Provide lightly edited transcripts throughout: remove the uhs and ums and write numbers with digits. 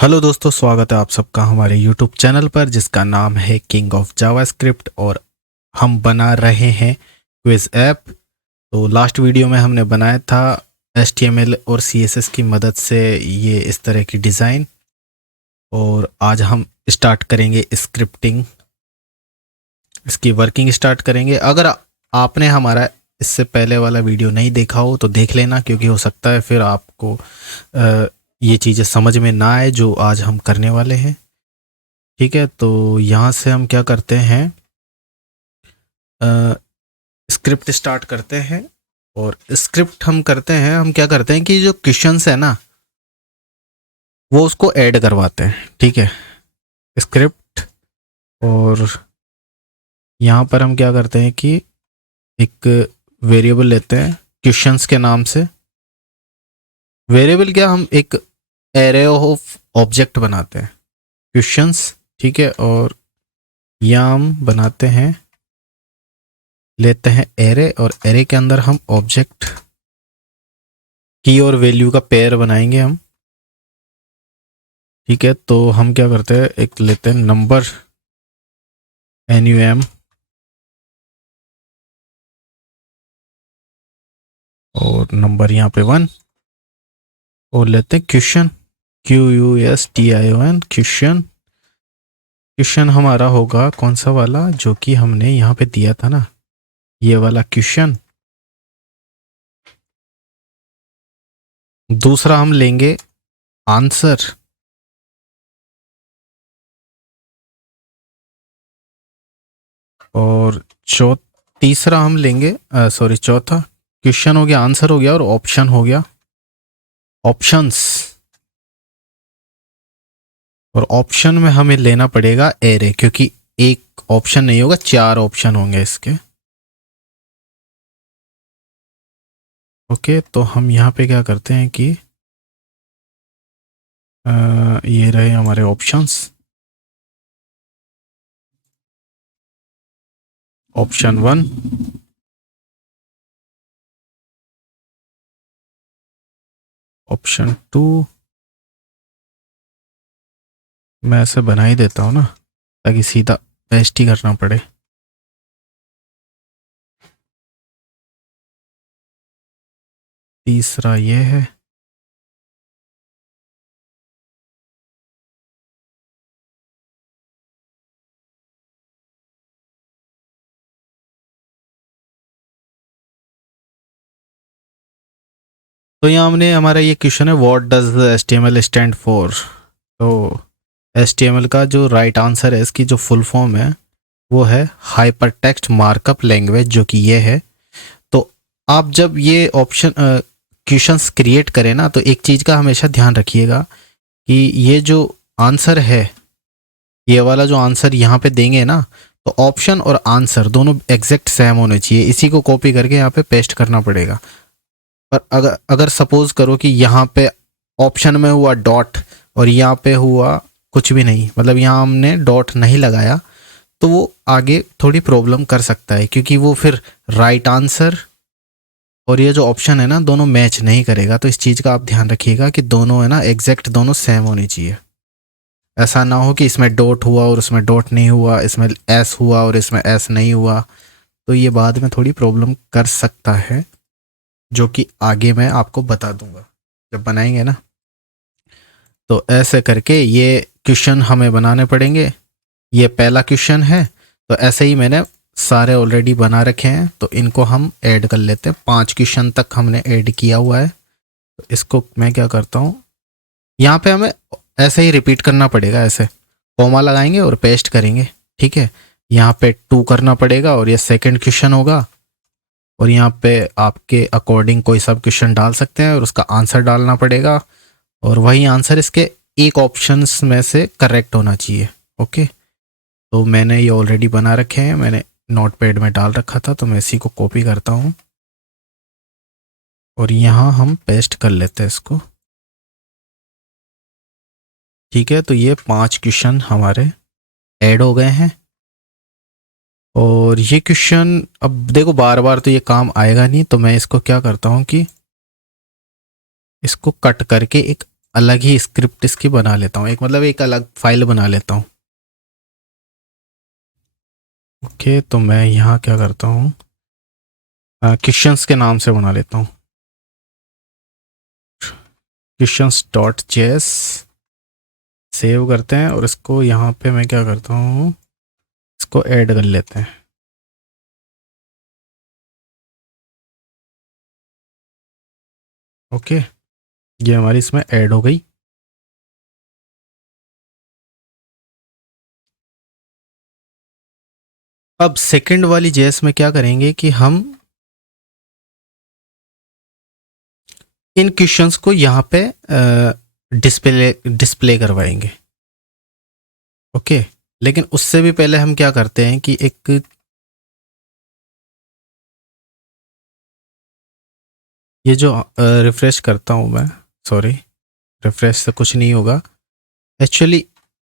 Hello दोस्तों, स्वागत है आप सबका हमारे यूट्यूब चैनल पर जिसका नाम है किंग ऑफ जावास्क्रिप्ट। और हम बना रहे हैं क्विज ऐप। तो लास्ट वीडियो में हमने बनाया था HTML और CSS की मदद से ये इस तरह की डिज़ाइन। और आज हम स्टार्ट करेंगे स्क्रिप्टिंग, इसकी वर्किंग स्टार्ट करेंगे। अगर आपने हमारा इससे पहले वाला वीडियो नहीं देखा हो तो देख लेना, क्योंकि हो सकता है फिर आपको ये चीज़ें समझ में ना आए जो आज हम करने वाले हैं। ठीक है, तो यहाँ से हम क्या करते हैं, स्क्रिप्ट स्टार्ट करते हैं। और स्क्रिप्ट हम करते हैं, हम क्या करते हैं कि जो क्वेश्चंस है ना वो उसको ऐड करवाते हैं। ठीक है, स्क्रिप्ट। और यहाँ पर हम क्या करते हैं कि एक वेरिएबल लेते हैं क्वेश्चंस के नाम से। वेरिएबल क्या, हम एक एरे ऑफ ऑब्जेक्ट बनाते हैं क्वेश्चंस। ठीक है, और यहाँ हम बनाते हैं, लेते हैं एरे, और एरे के अंदर हम ऑब्जेक्ट की और वैल्यू का पेयर बनाएंगे हम। ठीक है, तो हम क्या करते हैं, एक लेते हैं नंबर NUM, और नंबर यहाँ पे 1, और लेते हैं क्वेश्चन QUSTION क्वेश्चन। क्वेश्चन हमारा होगा कौन सा वाला, जो कि हमने यहाँ पे दिया था ना, ये वाला क्वेश्चन। दूसरा हम लेंगे आंसर, और तीसरा हम लेंगे चौथा क्वेश्चन हो गया, आंसर हो गया, और ऑप्शन हो गया ऑप्शंस। और ऑप्शन में हमें लेना पड़ेगा एरे, क्योंकि एक ऑप्शन नहीं होगा, 4 ऑप्शन होंगे इसके। ओके, तो हम यहाँ पे क्या करते हैं कि ये रहे हमारे ऑप्शंस। ऑप्शन 1, ऑप्शन 2, मैं ऐसे बना ही देता हूँ ना ताकि सीधा पेस्ट ही करना पड़े। तीसरा ये है, तो यहाँ हमने हमारा ये क्वेश्चन है, what does HTML stand for. तो HTML का जो राइट आंसर है, इसकी जो फुल फॉर्म है वो है हाइपर टेक्स्ट मार्कअप लैंग्वेज, जो कि ये है। तो आप जब ये ऑप्शन क्वेश्चंस क्रिएट करें ना, तो एक चीज़ का हमेशा ध्यान रखिएगा कि ये जो आंसर है, ये वाला जो आंसर यहाँ पे देंगे ना, तो ऑप्शन और आंसर दोनों एग्जैक्ट सेम होने चाहिए। इसी को कॉपी करके यहाँ पे पेस्ट करना पड़ेगा। पर अगर अगर सपोज करो कि यहाँ पे ऑप्शन में हुआ डॉट और यहाँ पे हुआ कुछ भी नहीं, मतलब यहाँ हमने डॉट नहीं लगाया, तो वो आगे थोड़ी प्रॉब्लम कर सकता है, क्योंकि वो फिर राइट आंसर और ये जो ऑप्शन है ना दोनों मैच नहीं करेगा। तो इस चीज़ का आप ध्यान रखिएगा कि दोनों है ना एग्जैक्ट दोनों सेम होनी चाहिए। ऐसा ना हो कि इसमें डॉट हुआ और उसमें डॉट नहीं हुआ, इसमें एस हुआ और इसमें एस नहीं हुआ, तो ये बाद में थोड़ी प्रॉब्लम कर सकता है, जो कि आगे मैं आपको बता दूंगा जब बनाएंगे ना। तो ऐसे करके ये क्वेश्चन हमें बनाने पड़ेंगे। ये पहला क्वेश्चन है, तो ऐसे ही मैंने सारे ऑलरेडी बना रखे हैं, तो इनको हम ऐड कर लेते हैं। 5 क्वेश्चन तक हमने ऐड किया हुआ है। तो इसको मैं क्या करता हूँ, यहाँ पे हमें ऐसे ही रिपीट करना पड़ेगा, ऐसे कॉमा लगाएंगे और पेस्ट करेंगे। ठीक है, यहाँ पे 2 करना पड़ेगा और ये सेकंड क्वेश्चन होगा। और यहाँ पे आपके अकॉर्डिंग कोई सब क्वेश्चन डाल सकते हैं और उसका आंसर डालना पड़ेगा, और वही आंसर इसके एक ऑप्शंस में से करेक्ट होना चाहिए। ओके, तो मैंने ये ऑलरेडी बना रखे हैं, मैंने नोटपैड में डाल रखा था, तो मैं इसी को कॉपी करता हूँ और यहाँ हम पेस्ट कर लेते हैं इसको। ठीक है, तो ये 5 क्वेश्चन हमारे ऐड हो गए हैं। और ये क्वेश्चन अब देखो बार बार तो ये काम आएगा नहीं, तो मैं इसको क्या करता हूँ कि इसको कट करके एक अलग ही स्क्रिप्ट इसकी बना लेता हूँ, एक मतलब एक अलग फाइल बना लेता हूँ। ओके, तो मैं यहाँ क्या करता हूँ, क्वेश्चंस के नाम से बना लेता हूँ, क्वेश्चंस डॉट जेएस। सेव करते हैं और इसको यहाँ पे मैं क्या करता हूँ, इसको ऐड कर लेते हैं। ओके, ये हमारी इसमें ऐड हो गई। अब सेकंड वाली जेएस में क्या करेंगे कि हम इन क्वेश्चंस को यहाँ पे डिस्प्ले डिस्प्ले करवाएंगे। ओके, लेकिन उससे भी पहले हम क्या करते हैं कि एक ये जो रिफ्रेश करता हूँ मैं, सॉरी रिफ्रेश से कुछ नहीं होगा एक्चुअली।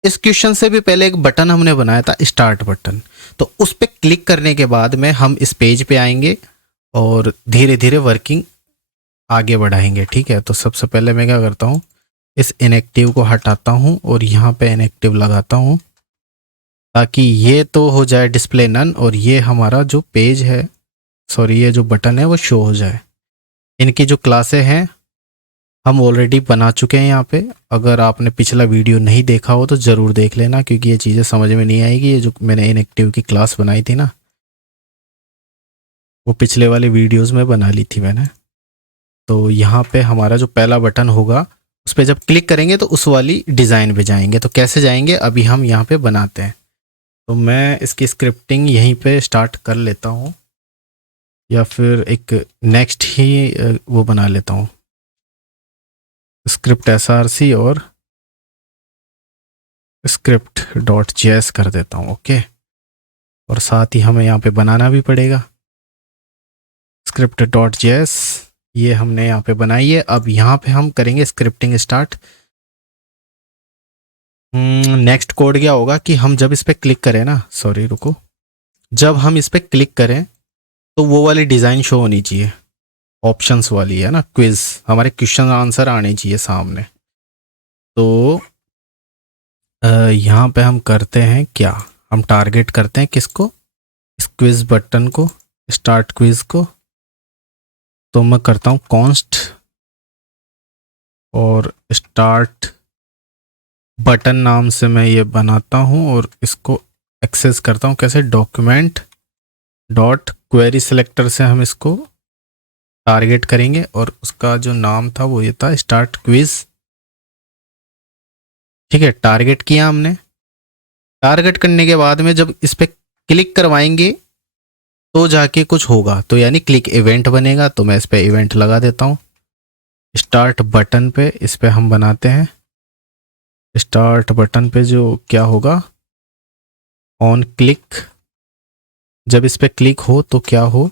इस क्वेश्चन से भी पहले एक बटन हमने बनाया था, स्टार्ट बटन, तो उस पर क्लिक करने के बाद में हम इस पेज पे आएंगे और धीरे धीरे वर्किंग आगे बढ़ाएंगे। ठीक है, तो सबसे पहले मैं क्या करता हूँ, इस इनएक्टिव को हटाता हूँ और यहाँ पे इनएक्टिव लगाता हूँ, ताकि ये तो हो जाए डिस्प्ले नन और ये हमारा जो पेज है, सॉरी ये जो बटन है वो शो हो जाए। इनकी जो क्लासें हैं हम ऑलरेडी बना चुके हैं यहाँ पे। अगर आपने पिछला वीडियो नहीं देखा हो तो ज़रूर देख लेना, क्योंकि ये चीज़ें समझ में नहीं आएगी। ये जो मैंने इनएक्टिव की क्लास बनाई थी ना, वो पिछले वाले वीडियोस में बना ली थी मैंने। तो यहाँ पे हमारा जो पहला बटन होगा उस पर जब क्लिक करेंगे तो उस वाली डिज़ाइन पे जाएंगे। तो कैसे जाएंगे अभी हम यहाँ पे बनाते हैं। तो मैं इसकी स्क्रिप्टिंग यहीं पे स्टार्ट कर लेता हूँ, या फिर एक नेक्स्ट ही वो बना लेता हूँ, स्क्रिप्ट src और स्क्रिप्ट डॉट जेएस कर देता हूँ। ओके, और साथ ही हमें यहाँ पे बनाना भी पड़ेगा स्क्रिप्ट डॉट जेएस। ये हमने यहाँ पे बनाई है। अब यहाँ पे हम करेंगे स्क्रिप्टिंग स्टार्ट। नेक्स्ट कोड क्या होगा कि हम जब इस पर क्लिक करें ना, सॉरी रुको, जब हम इस पर क्लिक करें तो वो वाली डिज़ाइन शो होनी चाहिए, ऑप्शंस वाली है ना, क्विज, हमारे क्वेश्चन आंसर आने चाहिए सामने। तो यहाँ पे हम करते हैं क्या, हम टारगेट करते हैं किसको, इस क्विज बटन को, स्टार्ट क्विज को। तो मैं करता हूँ कॉन्स्ट और स्टार्ट बटन नाम से मैं ये बनाता हूँ और इसको एक्सेस करता हूँ कैसे, डॉक्यूमेंट डॉट क्वेरी सिलेक्टर से हम इसको टारगेट करेंगे और उसका जो नाम था वो ये था स्टार्ट क्विज। ठीक है, टारगेट किया हमने। टारगेट करने के बाद में जब इस पर क्लिक करवाएंगे तो जाके कुछ होगा, तो यानी क्लिक इवेंट बनेगा। तो मैं इस पर इवेंट लगा देता हूँ। स्टार्ट बटन पे इस पे हम बनाते हैं, स्टार्ट बटन पे जो क्या होगा, ऑन क्लिक, जब इस पे क्लिक हो तो क्या हो,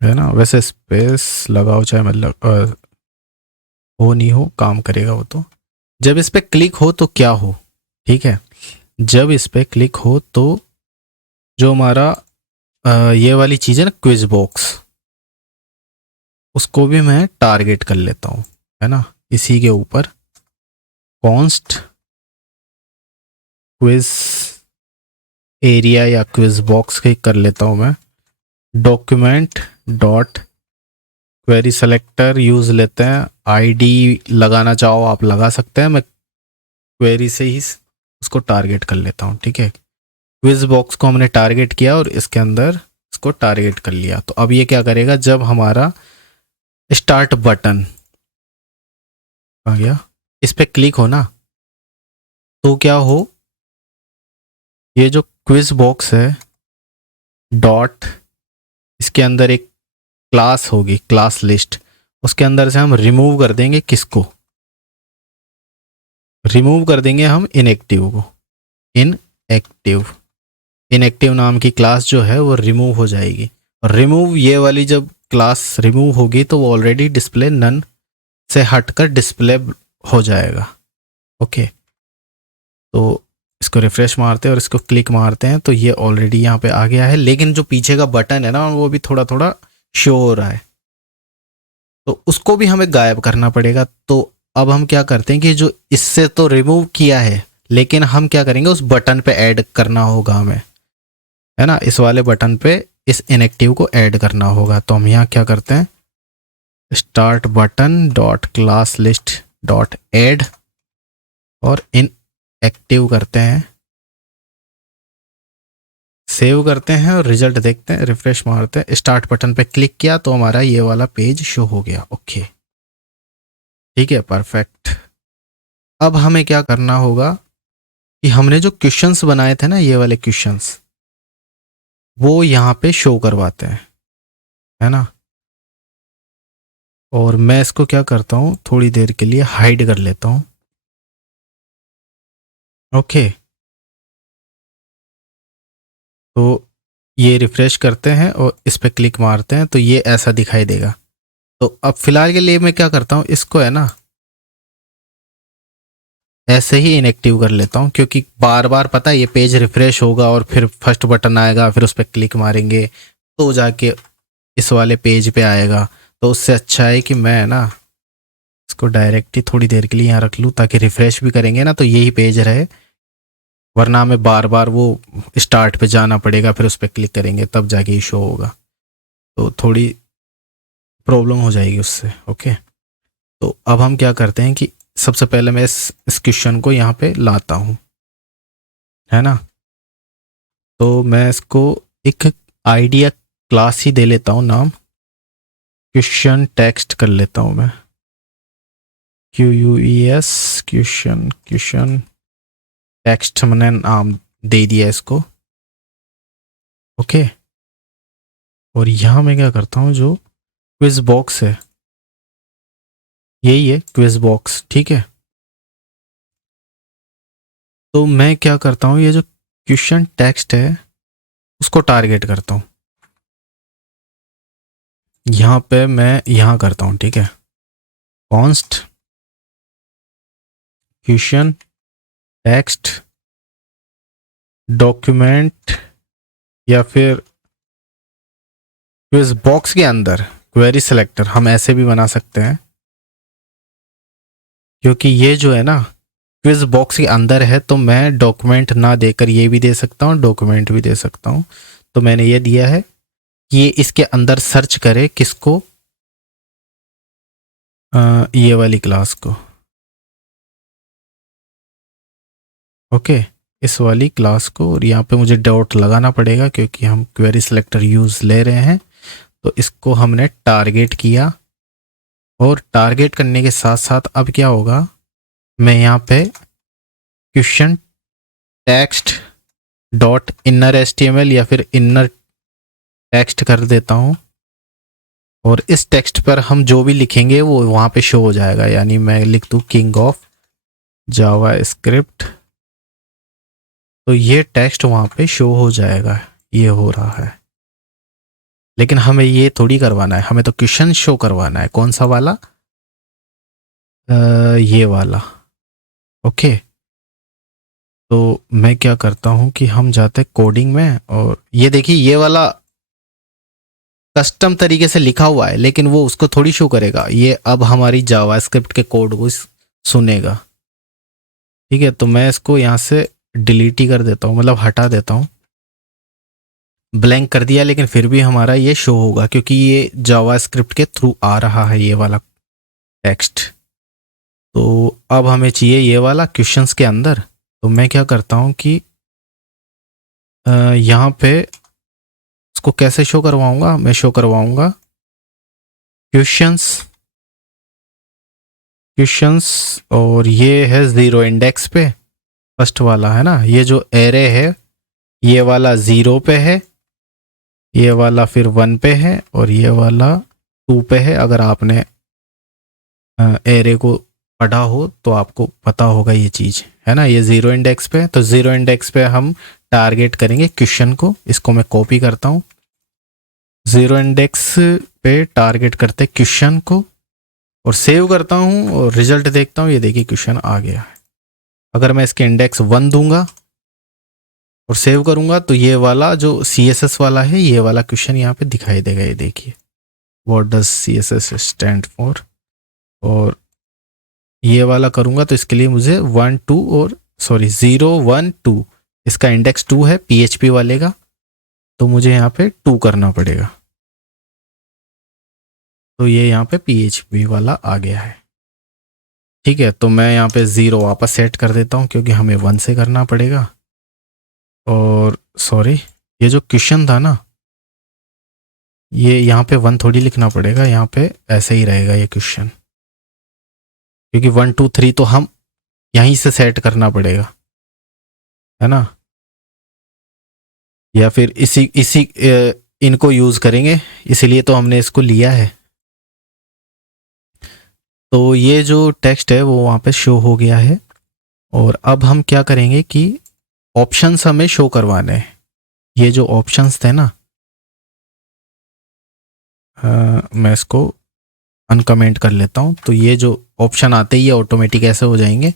है ना। वैसे स्पेस लगाओ चाहे, मतलब हो नहीं हो, काम करेगा वो। तो जब इस पे क्लिक हो तो क्या हो, ठीक है, जब इस पे क्लिक हो तो जो हमारा ये वाली चीज़ है ना क्विज बॉक्स, उसको भी मैं टारगेट कर लेता हूँ, है ना। इसी के ऊपर कॉन्स्ट क्विज एरिया या क्विज बॉक्स के कर लेता हूँ मैं। Document dot query selector use लेते हैं, आईडी लगाना चाहो आप लगा सकते हैं, मैं क्वेरी से ही उसको टारगेट कर लेता हूँ। ठीक है, क्विज बॉक्स को हमने टारगेट किया और इसके अंदर इसको टारगेट कर लिया। तो अब ये क्या करेगा, जब हमारा स्टार्ट बटन आ गया, इस पे क्लिक हो ना, तो क्या हो, ये जो क्विज बॉक्स है डॉट, इसके अंदर एक क्लास होगी, क्लास लिस्ट, उसके अंदर से हम रिमूव कर देंगे किसको, रिमूव कर देंगे हम इनएक्टिव को। इनएक्टिव, इनएक्टिव नाम की क्लास जो है वो रिमूव हो जाएगी। और रिमूव ये वाली जब क्लास रिमूव होगी तो वो ऑलरेडी डिस्प्ले नन से हटकर डिस्प्ले हो जाएगा। ओके, तो इसको रिफ्रेश मारते हैं और इसको क्लिक मारते हैं तो ये ऑलरेडी यहाँ पे आ गया है, लेकिन जो पीछे का बटन है ना वो भी थोड़ा थोड़ा शो हो रहा है। तो उसको भी हमें गायब करना पड़ेगा। तो अब हम क्या करते हैं कि जो इससे तो रिमूव किया है, लेकिन हम क्या करेंगे, उस बटन पे ऐड करना होगा हमें, है ना, इस वाले बटन पे इस इनएक्टिव को ऐड करना होगा। तो हम यहाँ क्या करते हैं, start button dot class list dot add और इन एक्टिव करते हैं, सेव करते हैं और रिजल्ट देखते हैं, रिफ्रेश मारते हैं, स्टार्ट बटन पे क्लिक किया तो हमारा ये वाला पेज शो हो गया। ओके, ठीक है, परफेक्ट। अब हमें क्या करना होगा कि हमने जो क्वेश्चंस बनाए थे ना, ये वाले क्वेश्चंस, वो यहाँ पे शो करवाते हैं, है ना। और मैं इसको क्या करता हूँ, थोड़ी देर के लिए हाइड कर लेता हूँ। ओके, तो ये रिफ्रेश करते हैं और इस पर क्लिक मारते हैं तो ये ऐसा दिखाई देगा। तो अब फिलहाल के लिए मैं क्या करता हूँ, इसको है ना ऐसे ही इनएक्टिव कर लेता हूँ, क्योंकि बार बार पता है ये पेज रिफ्रेश होगा और फिर फर्स्ट बटन आएगा, फिर उस पर क्लिक मारेंगे तो जाके इस वाले पेज पे आएगा। तो उससे अच्छा है कि मैं ना इसको डायरेक्ट ही थोड़ी देर के लिए यहाँ रख लूँ, ताकि रिफ्रेश भी करेंगे ना तो यही पेज रहे, वरना हमें बार बार वो स्टार्ट पे जाना पड़ेगा, फिर उस पर क्लिक करेंगे तब जाके ये शो होगा, तो थोड़ी प्रॉब्लम हो जाएगी उससे। ओके, तो अब हम क्या करते हैं कि सबसे पहले मैं इस क्वेश्चन को यहाँ पे लाता हूँ, है ना। तो मैं इसको एक आइडिया क्लास ही दे लेता हूँ नाम, क्वेश्चन टेक्स्ट कर लेता हूँ मैं, QUES क्वेश्चन टेक्स्ट मैंने नाम दे दिया इसको। ओके, और यहाँ मैं क्या करता हूँ, जो क्विज बॉक्स है यही है क्विज बॉक्स, ठीक है। तो मैं क्या करता हूँ, ये जो क्वेश्चन टेक्स्ट है उसको टारगेट करता हूँ, यहाँ पे मैं यहाँ करता हूँ, ठीक है, कॉन्स्ट क्वेश्चन टेक्स्ट डॉक्यूमेंट, या फिर क्विज बॉक्स के अंदर क्वेरी सिलेक्टर, हम ऐसे भी बना सकते हैं, क्योंकि ये जो है ना क्विज बॉक्स के अंदर है, तो मैं डॉक्यूमेंट ना देकर ये भी दे सकता हूँ, डॉक्यूमेंट भी दे सकता हूँ। तो मैंने ये दिया है कि ये इसके अंदर सर्च करे किसको, ये वाली क्लास को। ओके, इस वाली क्लास को, और यहाँ पे मुझे डॉट लगाना पड़ेगा क्योंकि हम क्वेरी सिलेक्टर यूज़ ले रहे हैं। तो इसको हमने टारगेट किया, और टारगेट करने के साथ साथ अब क्या होगा, मैं यहाँ पे question text dot inner HTML या फिर इनर टेक्स्ट कर देता हूँ, और इस टेक्स्ट पर हम जो भी लिखेंगे वो वहाँ पे शो हो जाएगा। यानी मैं लिख दूँ किंग ऑफ जावा स्क्रिप्ट, तो ये टेक्स्ट वहाँ पे शो हो जाएगा, ये हो रहा है। लेकिन हमें ये थोड़ी करवाना है, हमें तो क्वेश्चन शो करवाना है। कौन सा वाला, ये वाला। ओके, तो मैं क्या करता हूँ कि हम जाते हैं कोडिंग में, और ये देखिए ये वाला कस्टम तरीके से लिखा हुआ है, लेकिन वो उसको थोड़ी शो करेगा, ये अब हमारी जावास्क्रिप्ट के कोड को सुनेगा। ठीक है, तो मैं इसको यहाँ से डिलीट ही कर देता हूँ, मतलब हटा देता हूँ, ब्लैंक कर दिया, लेकिन फिर भी हमारा ये शो होगा क्योंकि ये जावास्क्रिप्ट के थ्रू आ रहा है ये वाला टेक्स्ट। तो अब हमें चाहिए ये वाला क्वेश्चंस के अंदर। तो मैं क्या करता हूँ कि यहाँ पे इसको कैसे शो करवाऊंगा, मैं शो करवाऊंगा क्वेश्चंस, और ये है 0 इंडेक्स पे, फर्स्ट वाला है ना, ये जो एरे है ये वाला 0 पे है, ये वाला फिर 1 पे है, और ये वाला 2 पे है। अगर आपने एरे को पढ़ा हो तो आपको पता होगा ये चीज़, है ना। ये 0 इंडेक्स पे, तो 0 इंडेक्स पे हम टारगेट करेंगे क्वेश्चन को। इसको मैं कॉपी करता हूँ, 0 इंडेक्स पे टारगेट करते क्वेश्चन को, और सेव करता हूँ और रिजल्ट देखता हूँ। ये देखिए क्वेश्चन आ गया है। अगर मैं इसके इंडेक्स 1 दूंगा और सेव करूंगा तो ये वाला जो CSS वाला है, ये वाला क्वेश्चन यहाँ पे दिखाई देगा, ये देखिए। What does CSS stand for, और ये वाला करूँगा तो इसके लिए मुझे 1 2 और सॉरी 0 1 2, इसका इंडेक्स 2 है PHP वाले का, तो मुझे यहाँ पे 2 करना पड़ेगा। तो ये यहाँ पे PHP वाला आ गया है। ठीक है, तो मैं यहाँ पे 0 वापस सेट कर देता हूँ क्योंकि हमें 1 से करना पड़ेगा। और सॉरी, ये जो क्वेश्चन था ना, ये यहाँ पे 1 थोड़ी लिखना पड़ेगा, यहाँ पे ऐसे ही रहेगा ये क्वेश्चन, क्योंकि 1 2 3 तो हम यहीं से सेट करना पड़ेगा, है ना, या फिर इसी इसी इनको यूज करेंगे, इसीलिए तो हमने इसको लिया है। तो ये जो टेक्स्ट है वो वहाँ पे शो हो गया है। और अब हम क्या करेंगे कि ऑप्शंस हमें शो करवाने हैं। ये जो ऑप्शंस थे ना, मैं इसको अनकमेंट कर लेता हूँ। तो ये जो ऑप्शन आते ही ये ऑटोमेटिक ऐसे हो जाएंगे,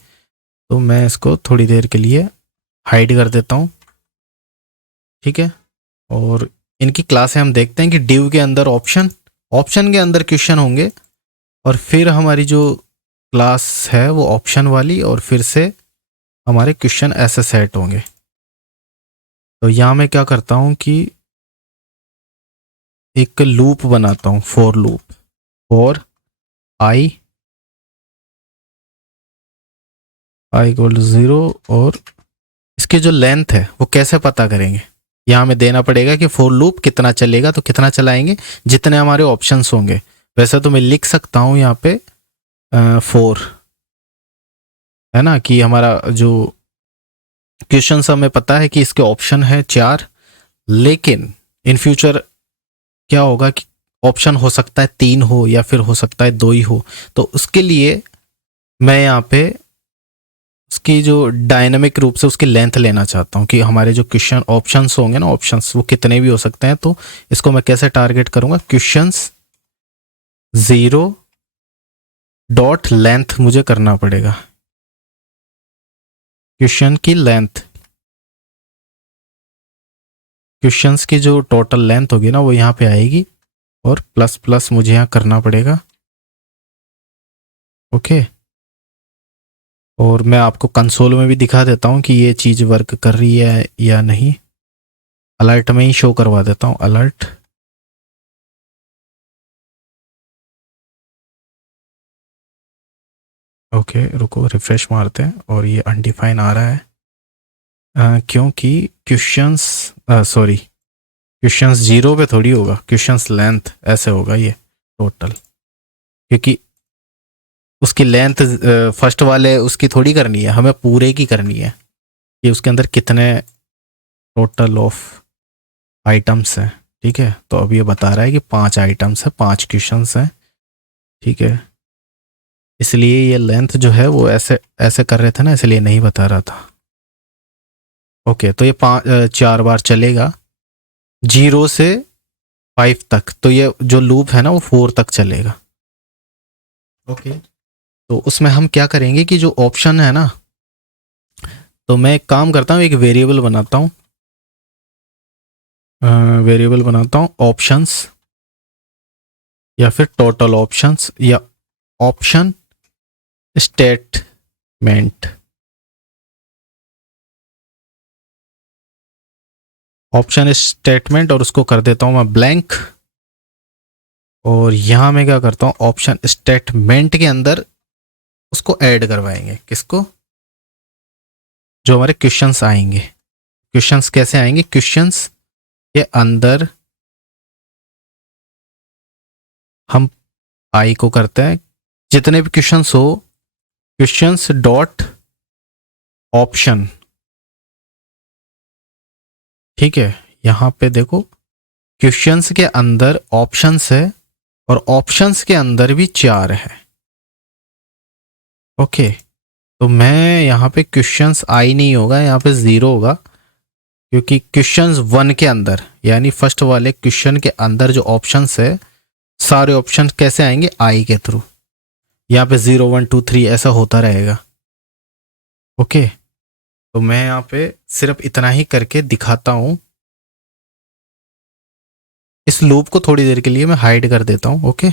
तो मैं इसको थोड़ी देर के लिए हाइड कर देता हूँ। ठीक है, और इनकी क्लासें हम देखते हैं कि डिव के अंदर ऑप्शन, ऑप्शन के अंदर क्वेश्चन होंगे, और फिर हमारी जो क्लास है वो ऑप्शन वाली, और फिर से हमारे क्वेश्चन ऐसे सेट होंगे। तो यहाँ मैं क्या करता हूँ कि एक लूप बनाता हूँ, for loop, for i equal to 0, और इसकी जो लेंथ है वो कैसे पता करेंगे, यहाँ हमें देना पड़ेगा कि फॉर लूप कितना चलेगा, तो कितना चलाएंगे, जितने हमारे ऑप्शंस होंगे। वैसे तो मैं लिख सकता हूँ यहाँ पे 4, है ना, कि हमारा जो क्वेश्चन हमें पता है कि इसके ऑप्शन है 4, लेकिन इन फ्यूचर क्या होगा कि ऑप्शन हो सकता है 3 हो या फिर हो सकता है 2 ही हो। तो उसके लिए मैं यहाँ पे उसकी जो डायनामिक रूप से उसकी लेंथ लेना चाहता हूँ कि हमारे जो क्वेश्चन ऑप्शंस होंगे ना, ऑप्शंस वो कितने भी हो सकते हैं। तो इसको मैं कैसे टारगेट करूँगा, क्वेश्चंस 0 डॉट लेंथ मुझे करना पड़ेगा, क्वेश्चन की लेंथ, क्वेश्चंस की जो टोटल लेंथ होगी ना वो यहाँ पे आएगी, और प्लस प्लस मुझे यहाँ करना पड़ेगा। ओके, और मैं आपको कंसोल में भी दिखा देता हूँ कि ये चीज़ वर्क कर रही है या नहीं। अलर्ट में ही शो करवा देता हूँ, अलर्ट। ओके रुको, रिफ्रेश मारते हैं, और ये अनडिफाइन आ रहा है क्योंकि क्वेश्चंस सॉरी क्वेश्चंस 0 पे थोड़ी होगा, क्वेश्चंस लेंथ ऐसे होगा ये टोटल, क्योंकि उसकी लेंथ फर्स्ट वाले उसकी थोड़ी करनी है, हमें पूरे की करनी है कि उसके अंदर कितने टोटल ऑफ आइटम्स हैं। ठीक है, तो अब ये बता रहा है कि 5 आइटम्स है, 5 क्वेश्चंस हैं। ठीक है, इसलिए ये लेंथ जो है वो ऐसे ऐसे कर रहे थे ना, इसलिए नहीं बता रहा था। ओके, तो ये 4 बार चलेगा 0 से 5 तक, तो ये जो लूप है ना वो 4 तक चलेगा। ओके, तो उसमें हम क्या करेंगे कि जो ऑप्शन है ना, तो मैं एक काम करता हूँ, एक वेरिएबल बनाता हूँ, वेरिएबल बनाता हूँ ऑप्शंस, या फिर टोटल ऑप्शंस, या ऑप्शन स्टेटमेंट, ऑप्शन स्टेटमेंट, और उसको कर देता हूँ मैं ब्लैंक। और यहाँ मैं क्या करता हूँ, ऑप्शन स्टेटमेंट के अंदर उसको ऐड करवाएंगे, किसको, जो हमारे क्वेश्चंस आएंगे। क्वेश्चंस कैसे आएंगे, क्वेश्चंस के अंदर हम आई को करते हैं, जितने भी क्वेश्चंस हो, क्वेश्चंस डॉट ऑप्शन। ठीक है, यहाँ पे देखो क्वेश्चंस के अंदर ऑप्शंस है, और ऑप्शंस के अंदर भी 4 है। ओके, तो मैं यहाँ पे क्वेश्चंस आई नहीं होगा, यहाँ पे 0 होगा, क्योंकि क्वेश्चंस 1 के अंदर, यानी फर्स्ट वाले क्वेश्चन के अंदर जो ऑप्शंस है, सारे ऑप्शन कैसे आएंगे, आई के थ्रू। यहाँ पे 0 1 2 3 ऐसा होता रहेगा। ओके, तो मैं यहाँ पे सिर्फ इतना ही करके दिखाता हूँ। इस लूप को थोड़ी देर के लिए मैं हाइड कर देता हूँ, ओके।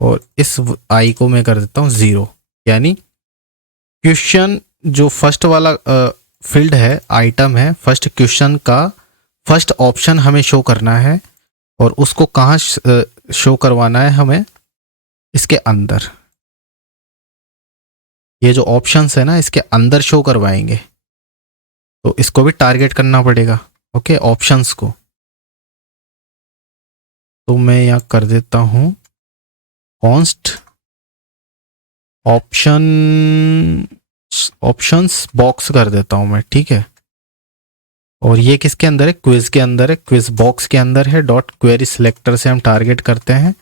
और इस आई को मैं कर देता हूँ 0, यानी क्वेश्चन जो फर्स्ट वाला फील्ड है, आइटम है, फर्स्ट क्वेश्चन का फर्स्ट ऑप्शन हमें शो करना है, और उसको कहाँ शो करवाना है हमें, इसके अंदर। ये जो ऑप्शंस है ना, इसके अंदर शो करवाएंगे, तो इसको भी टारगेट करना पड़ेगा, ओके, ऑप्शंस को। तो मैं यहाँ कर देता हूँ कॉन्स्ट ऑप्शन, ऑप्शंस बॉक्स कर देता हूँ मैं, ठीक है। और ये किसके अंदर है, क्विज के अंदर है, क्विज बॉक्स के अंदर है, डॉट क्वेरी सिलेक्टर से हम टारगेट करते हैं।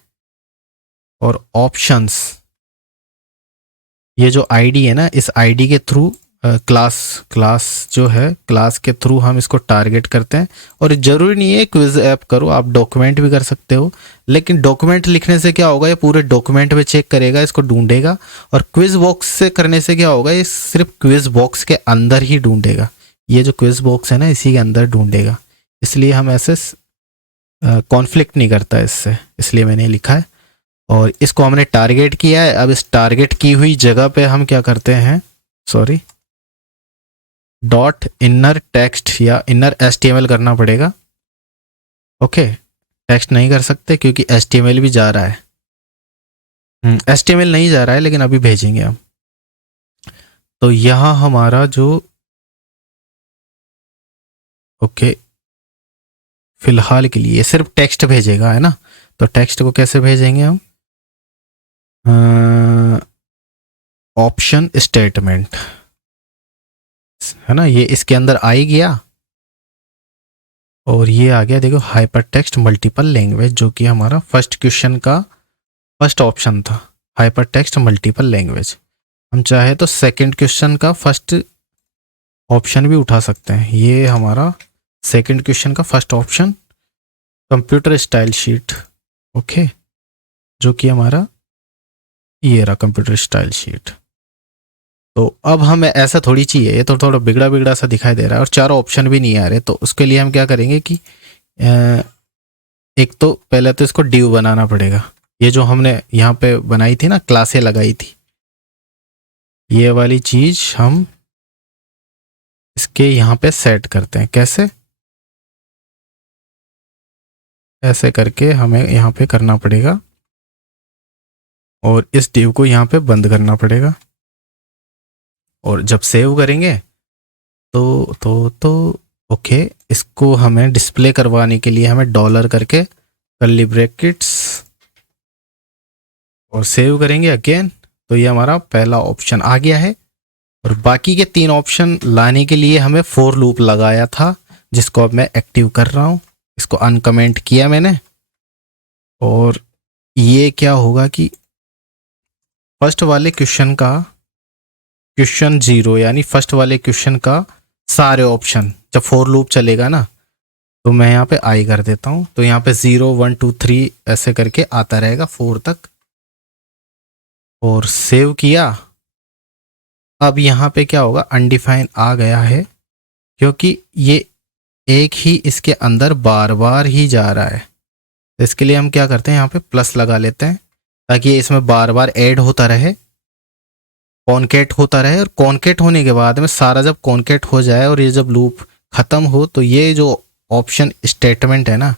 और ऑप्शंस, ये जो आईडी है ना, इस आईडी के थ्रू क्लास जो है, क्लास के थ्रू हम इसको टारगेट करते हैं। और जरूरी नहीं है क्विज ऐप करो, आप डॉक्यूमेंट भी कर सकते हो, लेकिन डॉक्यूमेंट लिखने से क्या होगा, ये पूरे डॉक्यूमेंट में चेक करेगा, इसको ढूंढेगा। और क्विज बॉक्स से करने से क्या होगा, ये सिर्फ क्विज बॉक्स के अंदर ही ढूंढेगा, ये जो क्विज बॉक्स है ना, इसी के अंदर ढूंढेगा। इसलिए हम ऐसे कॉन्फ्लिक्ट नहीं करता इससे, इसलिए मैंने लिखा है। और इसको हमने टारगेट किया है। अब इस टारगेट की हुई जगह पे हम क्या करते हैं, सॉरी, डॉट इनर टेक्स्ट या इनर एचटीएमएल करना पड़ेगा, ओके। टेक्स्ट नहीं कर सकते क्योंकि एचटीएमएल भी जा रहा है, एचटीएमएल नहीं जा रहा है, लेकिन अभी भेजेंगे हम। तो यहाँ हमारा जो, ओके, फिलहाल के लिए सिर्फ टेक्स्ट भेजेगा, है ना। तो टेक्स्ट को कैसे भेजेंगे हम, ऑप्शन स्टेटमेंट, है ना, ये इसके अंदर आ ही गया। और ये आ गया, देखो, हाइपर टेक्स्ट मल्टीपल लैंग्वेज, जो कि हमारा फर्स्ट क्वेश्चन का फर्स्ट ऑप्शन था, हाइपर टेक्स्ट मल्टीपल लैंग्वेज। हम चाहे तो सेकंड क्वेश्चन का फर्स्ट ऑप्शन भी उठा सकते हैं। ये हमारा सेकंड क्वेश्चन का first option, computer style sheet, okay, जो कि हमारा ये रहा कंप्यूटर स्टाइल शीट। तो अब हमें ऐसा थोड़ी चाहिए, ये तो थोड़ा बिगड़ा बिगड़ा सा दिखाई दे रहा है और चारों ऑप्शन भी नहीं आ रहे। तो उसके लिए हम क्या करेंगे कि एक तो पहले तो इसको ड्यू बनाना पड़ेगा। ये जो हमने यहाँ पे बनाई थी ना, क्लासें लगाई थी, ये वाली चीज हम इसके यहाँ पे सेट करते हैं। कैसे, ऐसे करके हमें यहाँ पे करना पड़ेगा, और इस ड्यू को यहाँ पे बंद करना पड़ेगा। और जब सेव करेंगे तो ओके, इसको हमें डिस्प्ले करवाने के लिए हमें डॉलर करके कर्ली ब्रैकेट्स और सेव करेंगे अगेन। तो ये हमारा पहला ऑप्शन आ गया है। और बाकी के 3 ऑप्शन लाने के लिए हमें फॉर लूप लगाया था, जिसको अब मैं एक्टिव कर रहा हूँ। इसको अनकमेंट किया मैंने। और ये क्या होगा कि फर्स्ट वाले क्वेश्चन का क्वेश्चन 0, यानी फर्स्ट वाले क्वेश्चन का सारे ऑप्शन जब फॉर लूप चलेगा ना, तो मैं यहाँ पे आई कर देता हूँ। तो यहाँ पे 0 1 2 3 ऐसे करके आता रहेगा 4 तक। और सेव किया। अब यहाँ पे क्या होगा, अनडिफाइन आ गया है, क्योंकि ये एक ही इसके अंदर बार बार ही जा रहा है। तो इसके लिए हम क्या करते हैं, यहाँ पे प्लस लगा लेते हैं, ताकि ये इसमें बार बार ऐड होता रहे, कॉन्केट होता रहे। और कॉन्केट होने के बाद में सारा जब कॉन्केट हो जाए और ये जब लूप खत्म हो, तो ये जो ऑप्शन स्टेटमेंट है ना,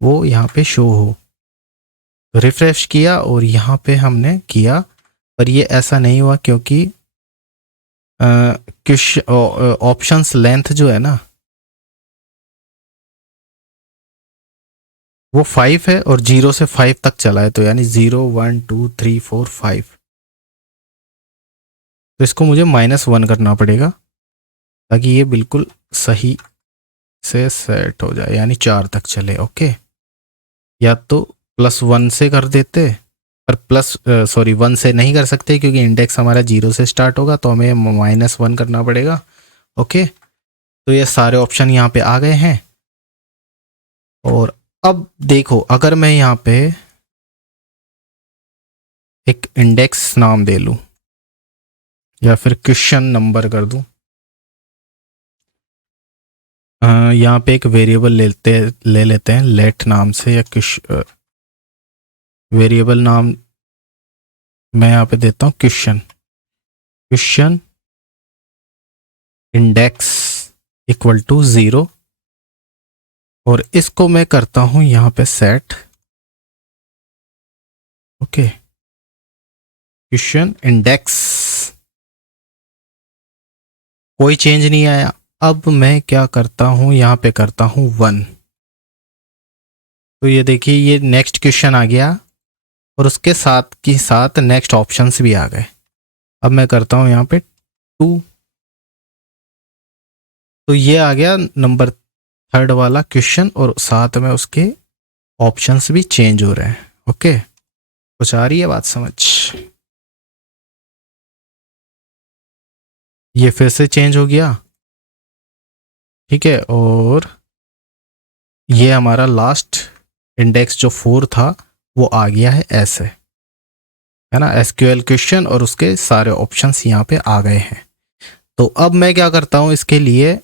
वो यहाँ पे शो हो। तो रिफ्रेश किया और यहाँ पे हमने किया, पर ये ऐसा नहीं हुआ क्योंकि ऑप्शंस लेंथ जो है ना, वो 5 है और 0 से 5 तक चला है। तो यानी 0 1 2 3 4 5। तो इसको मुझे -1 करना पड़ेगा, ताकि ये बिल्कुल सही से सेट हो जाए, यानी 4 तक चले, ओके। या तो +1 से कर देते, पर सॉरी 1 से नहीं कर सकते, क्योंकि इंडेक्स हमारा 0 से स्टार्ट होगा, तो हमें -1 करना पड़ेगा, ओके। तो ये सारे ऑप्शन यहाँ पे आ गए हैं। और अब देखो, अगर मैं यहाँ पे एक इंडेक्स नाम दे लूँ या फिर क्वेश्चन नंबर कर दूँ, यहाँ पे एक वेरिएबल ले लेते हैं लेट नाम से, या कुछ वेरिएबल नाम मैं यहाँ पे देता हूँ question. Question index equal to 0, और इसको मैं करता हूँ यहाँ पे सेट। ओके, क्वेश्चन इंडेक्स, कोई चेंज नहीं आया। अब मैं क्या करता हूँ, यहाँ पे करता हूँ 1। तो ये देखिए ये नेक्स्ट क्वेश्चन आ गया, और उसके साथ नेक्स्ट ऑप्शंस भी आ गए। अब मैं करता हूँ यहाँ पे 2, तो ये आ गया नंबर 3 वाला क्वेश्चन, और साथ में उसके ऑप्शंस भी चेंज हो रहे हैं। ओके, कुछ आ रही है बात समझ? ये फिर से चेंज हो गया, ठीक है। और ये हमारा लास्ट इंडेक्स जो 4 था वो आ गया है ऐसे, है ना, एसक्यूएल क्वेश्चन, और उसके सारे ऑप्शंस यहाँ पे आ गए हैं। तो अब मैं क्या करता हूँ इसके लिए,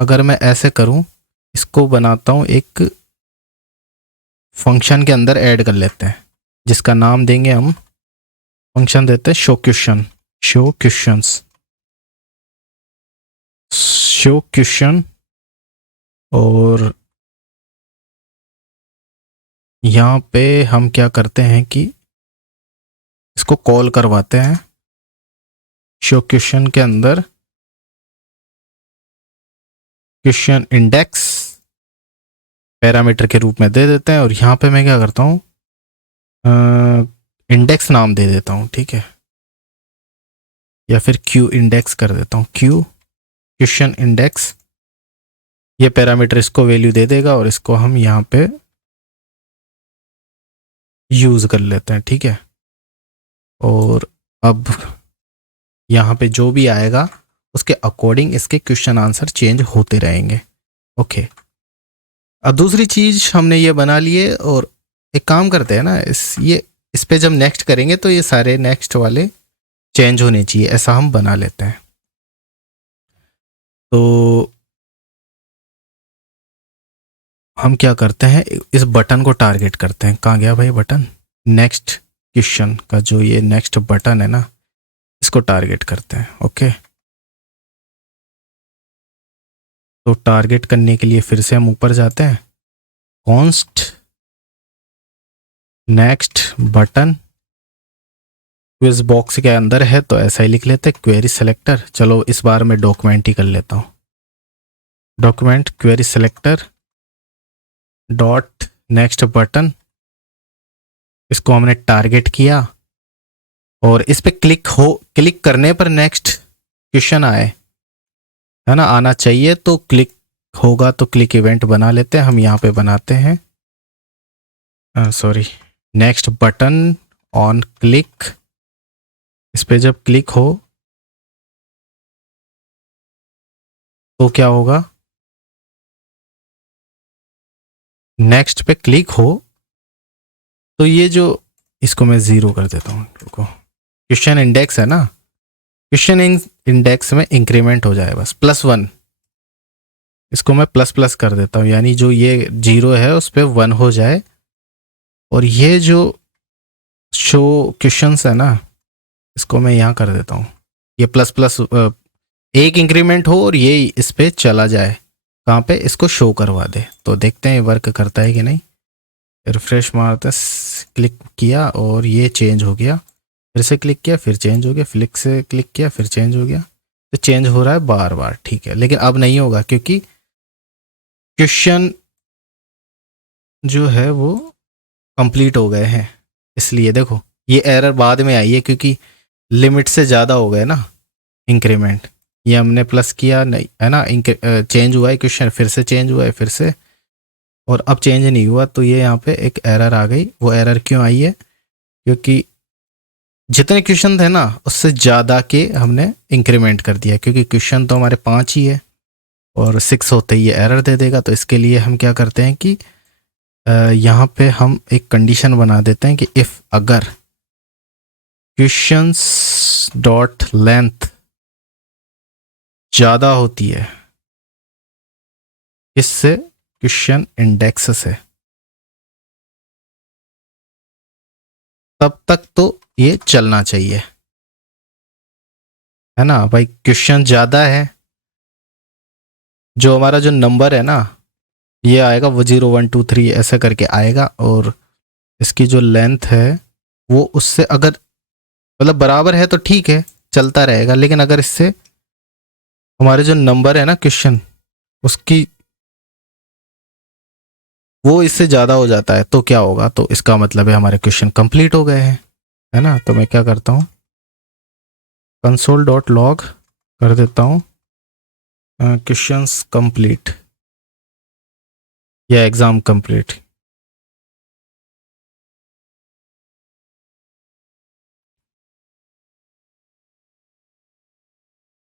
अगर मैं ऐसे करूँ, इसको बनाता हूँ एक फंक्शन के अंदर ऐड कर लेते हैं, जिसका नाम देंगे हम, फंक्शन देते हैं show question. Show questions, show question, और यहाँ पे हम क्या करते हैं कि इसको कॉल करवाते हैं शो क्वेश्चन के अंदर, क्वेश्चन इंडेक्स पैरामीटर के रूप में दे देते हैं, और यहाँ पे मैं क्या करता हूँ, इंडेक्स नाम दे देता हूँ, ठीक है, या फिर क्यू इंडेक्स कर देता हूँ, क्यू क्वेश्चन इंडेक्स। ये पैरामीटर इसको वैल्यू दे देगा, और इसको हम यहाँ पे यूज़ कर लेते हैं, ठीक है। और अब यहाँ पे जो भी आएगा उसके अकॉर्डिंग इसके क्वेश्चन आंसर चेंज होते रहेंगे। ओके, अब दूसरी चीज़ हमने ये बना लिए, और एक काम करते हैं ना, इस पे जब नेक्स्ट करेंगे तो ये सारे नेक्स्ट वाले चेंज होने चाहिए, ऐसा हम बना लेते हैं। तो हम क्या करते हैं, इस बटन को टारगेट करते हैं। कहाँ गया भाई बटन? नेक्स्ट क्वेश्चन का जो ये नेक्स्ट बटन है ना, इसको टारगेट करते हैं। ओके, तो टारगेट करने के लिए फिर से हम ऊपर जाते हैं, const next button, quiz box के अंदर है तो ऐसा ही लिख लेते हैं, क्वेरी सेलेक्टर। चलो इस बार मैं डॉक्यूमेंट ही कर लेता हूँ, document query selector dot next button. इसको हमने टारगेट किया, और इस पे क्लिक करने पर नेक्स्ट क्वेश्चन आए, है ना, आना चाहिए। तो क्लिक होगा तो क्लिक इवेंट बना लेते हैं, हम यहाँ पे बनाते हैं, sorry, next button on click. इस पे जब क्लिक हो तो क्या होगा, नेक्स्ट पे क्लिक हो तो ये जो, इसको मैं 0 कर देता हूँ, रुको, क्वेश्चन इंडेक्स है ना, क्वेश्चन इंडेक्स में इंक्रीमेंट हो जाए बस +1। इसको मैं ++ कर देता हूँ, यानी जो ये 0 है उस पर 1 हो जाए, और ये जो शो क्वेश्चंस है ना, इसको मैं यहाँ कर देता हूँ, ये ++ एक इंक्रीमेंट हो और ये इस पे चला जाए, कहाँ पे, इसको शो करवा दे। तो देखते हैं वर्क करता है कि नहीं। रिफ्रेश मारते, क्लिक किया और ये चेंज हो गया, फिर से क्लिक किया फिर चेंज हो गया, फिर से क्लिक किया फिर चेंज हो गया। तो चेंज हो रहा है बार बार, ठीक है, लेकिन अब नहीं होगा क्योंकि क्वेश्चन जो है वो कंप्लीट हो गए हैं। इसलिए देखो ये एरर बाद में आई है क्योंकि लिमिट से ज़्यादा हो गए ना इंक्रीमेंट। ये हमने प्लस किया नहीं है ना, चेंज हुआ है क्वेश्चन, फिर से चेंज हुआ है फिर से, और अब चेंज नहीं हुआ, तो ये यहाँ पे एक एरर आ गई। वो एरर क्यों आई है, क्योंकि जितने क्वेश्चन थे ना उससे ज़्यादा के हमने इंक्रीमेंट कर दिया, क्योंकि क्वेश्चन तो हमारे 5 ही है और 6 होते ही ये एरर दे देगा। तो इसके लिए हम क्या करते हैं कि यहाँ पे हम एक कंडीशन बना देते हैं कि इफ़ अगर क्वेश्चंस डॉट लेंथ ज़्यादा होती है, किससे? क्वेश्चन इंडेक्स से। तब तक तो ये चलना चाहिए, है ना भाई। क्वेश्चन ज़्यादा है, जो हमारा जो नंबर है ना, ये आएगा वो 0 1 2 3 ऐसा करके आएगा, और इसकी जो लेंथ है वो उससे अगर मतलब बराबर है तो ठीक है, चलता रहेगा। लेकिन अगर इससे हमारे जो नंबर है ना क्वेश्चन, उसकी वो इससे ज़्यादा हो जाता है तो क्या होगा? तो इसका मतलब है हमारे क्वेश्चन कंप्लीट हो गए हैं, है ना। तो मैं क्या करता हूँ, console.log कर देता हूँ क्वेश्चंस कंप्लीट या एग्ज़ाम कंप्लीट।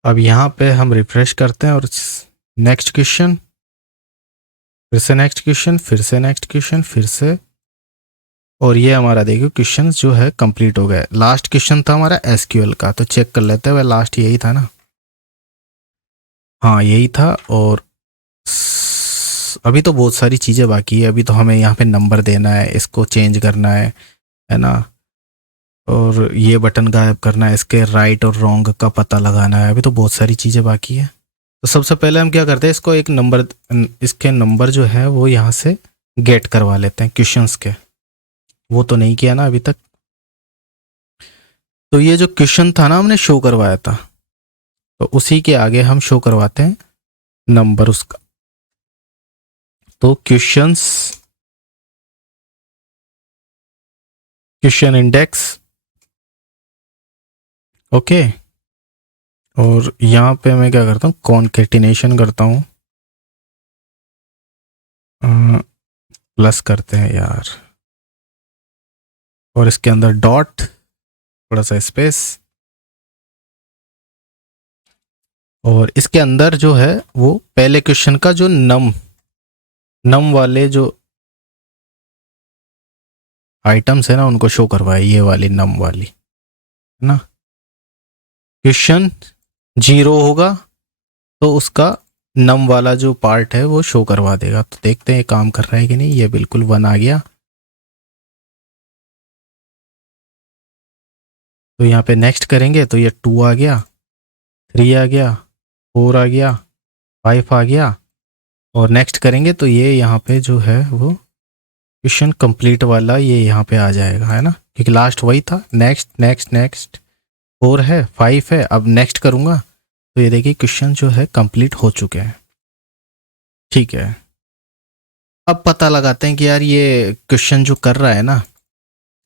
अब यहाँ पे हम रिफ्रेश करते हैं और नेक्स्ट क्वेश्चन, फिर से नेक्स्ट क्वेश्चन, फिर से नेक्स्ट क्वेश्चन, फिर से, और ये हमारा देखिए क्वेश्चन जो है कंप्लीट हो गए। लास्ट क्वेश्चन था हमारा एसक्यूएल का, तो चेक कर लेते हैं वह लास्ट यही था ना। हाँ यही था। और अभी तो बहुत सारी चीज़ें बाकी है। अभी तो हमें यहाँ पे नंबर देना है, इसको चेंज करना है ना, और ये बटन गायब करना है, इसके राइट और रॉन्ग का पता लगाना है। अभी तो बहुत सारी चीज़ें बाकी है। तो सबसे पहले हम क्या करते हैं, इसको एक नंबर, इसके नंबर जो है वो यहाँ से गेट करवा लेते हैं क्वेश्चंस के। वो तो नहीं किया ना अभी तक। तो ये जो क्वेश्चन था ना हमने शो करवाया था, तो उसी के आगे हम शो करवाते हैं नंबर उसका। तो क्वेश्चंस, क्वेश्चन इंडेक्स, ओके। और यहाँ पे मैं क्या करता हूँ, कॉन्केटिनेशन करता हूँ, प्लस करते हैं यार, और इसके अंदर डॉट, थोड़ा सा स्पेस, और इसके अंदर जो है वो पहले क्वेश्चन का जो नम वाले जो आइटम्स है ना उनको शो करवाए, ये वाली नम वाली, है ना। क्वेश्चन 0 होगा तो उसका नम वाला जो पार्ट है वो शो करवा देगा। तो देखते हैं ये काम कर रहा है कि नहीं। ये बिल्कुल 1 आ गया। तो यहाँ पे नेक्स्ट करेंगे तो ये 2 आ गया, 3 आ गया, 4 आ गया, 5 आ गया, और नेक्स्ट करेंगे तो ये यहाँ पे जो है वो क्वेश्चन कंप्लीट वाला ये यहाँ पे आ जाएगा, है ना, क्योंकि लास्ट वही था। नेक्स्ट नेक्स्ट नेक्स्ट, 4 है, 5 है, अब नेक्स्ट करूँगा तो ये देखिए क्वेश्चन जो है कंप्लीट हो चुके हैं। ठीक है, अब पता लगाते हैं कि यार ये क्वेश्चन जो कर रहा है ना,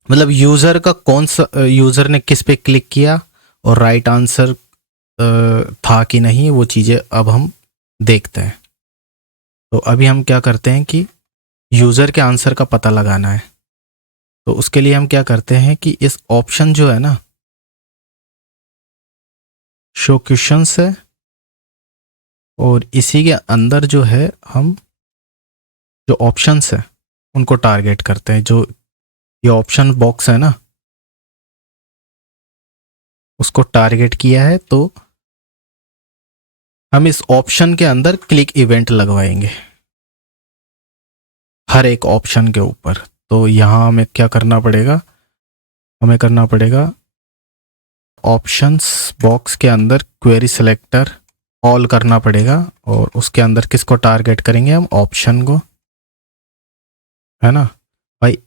मतलब यूज़र का कौन सा, यूज़र ने किस पे क्लिक किया और राइट आंसर था कि नहीं, वो चीज़ें अब हम देखते हैं। तो अभी हम क्या करते हैं कि यूज़र के आंसर का पता लगाना है। तो उसके लिए हम क्या करते हैं कि इस ऑप्शन जो है ना, शो क्वेश्चंस है, और इसी के अंदर जो है हम जो ऑप्शंस है उनको टारगेट करते हैं। जो ये ऑप्शन बॉक्स है ना, उसको टारगेट किया है, तो हम इस ऑप्शन के अंदर क्लिक इवेंट लगवाएंगे हर एक ऑप्शन के ऊपर। तो यहाँ हमें क्या करना पड़ेगा, हमें करना पड़ेगा ऑप्शंस बॉक्स के अंदर क्वेरी सिलेक्टर ऑल करना पड़ेगा, और उसके अंदर किसको टारगेट करेंगे हम, ऑप्शन को, है ना भाई।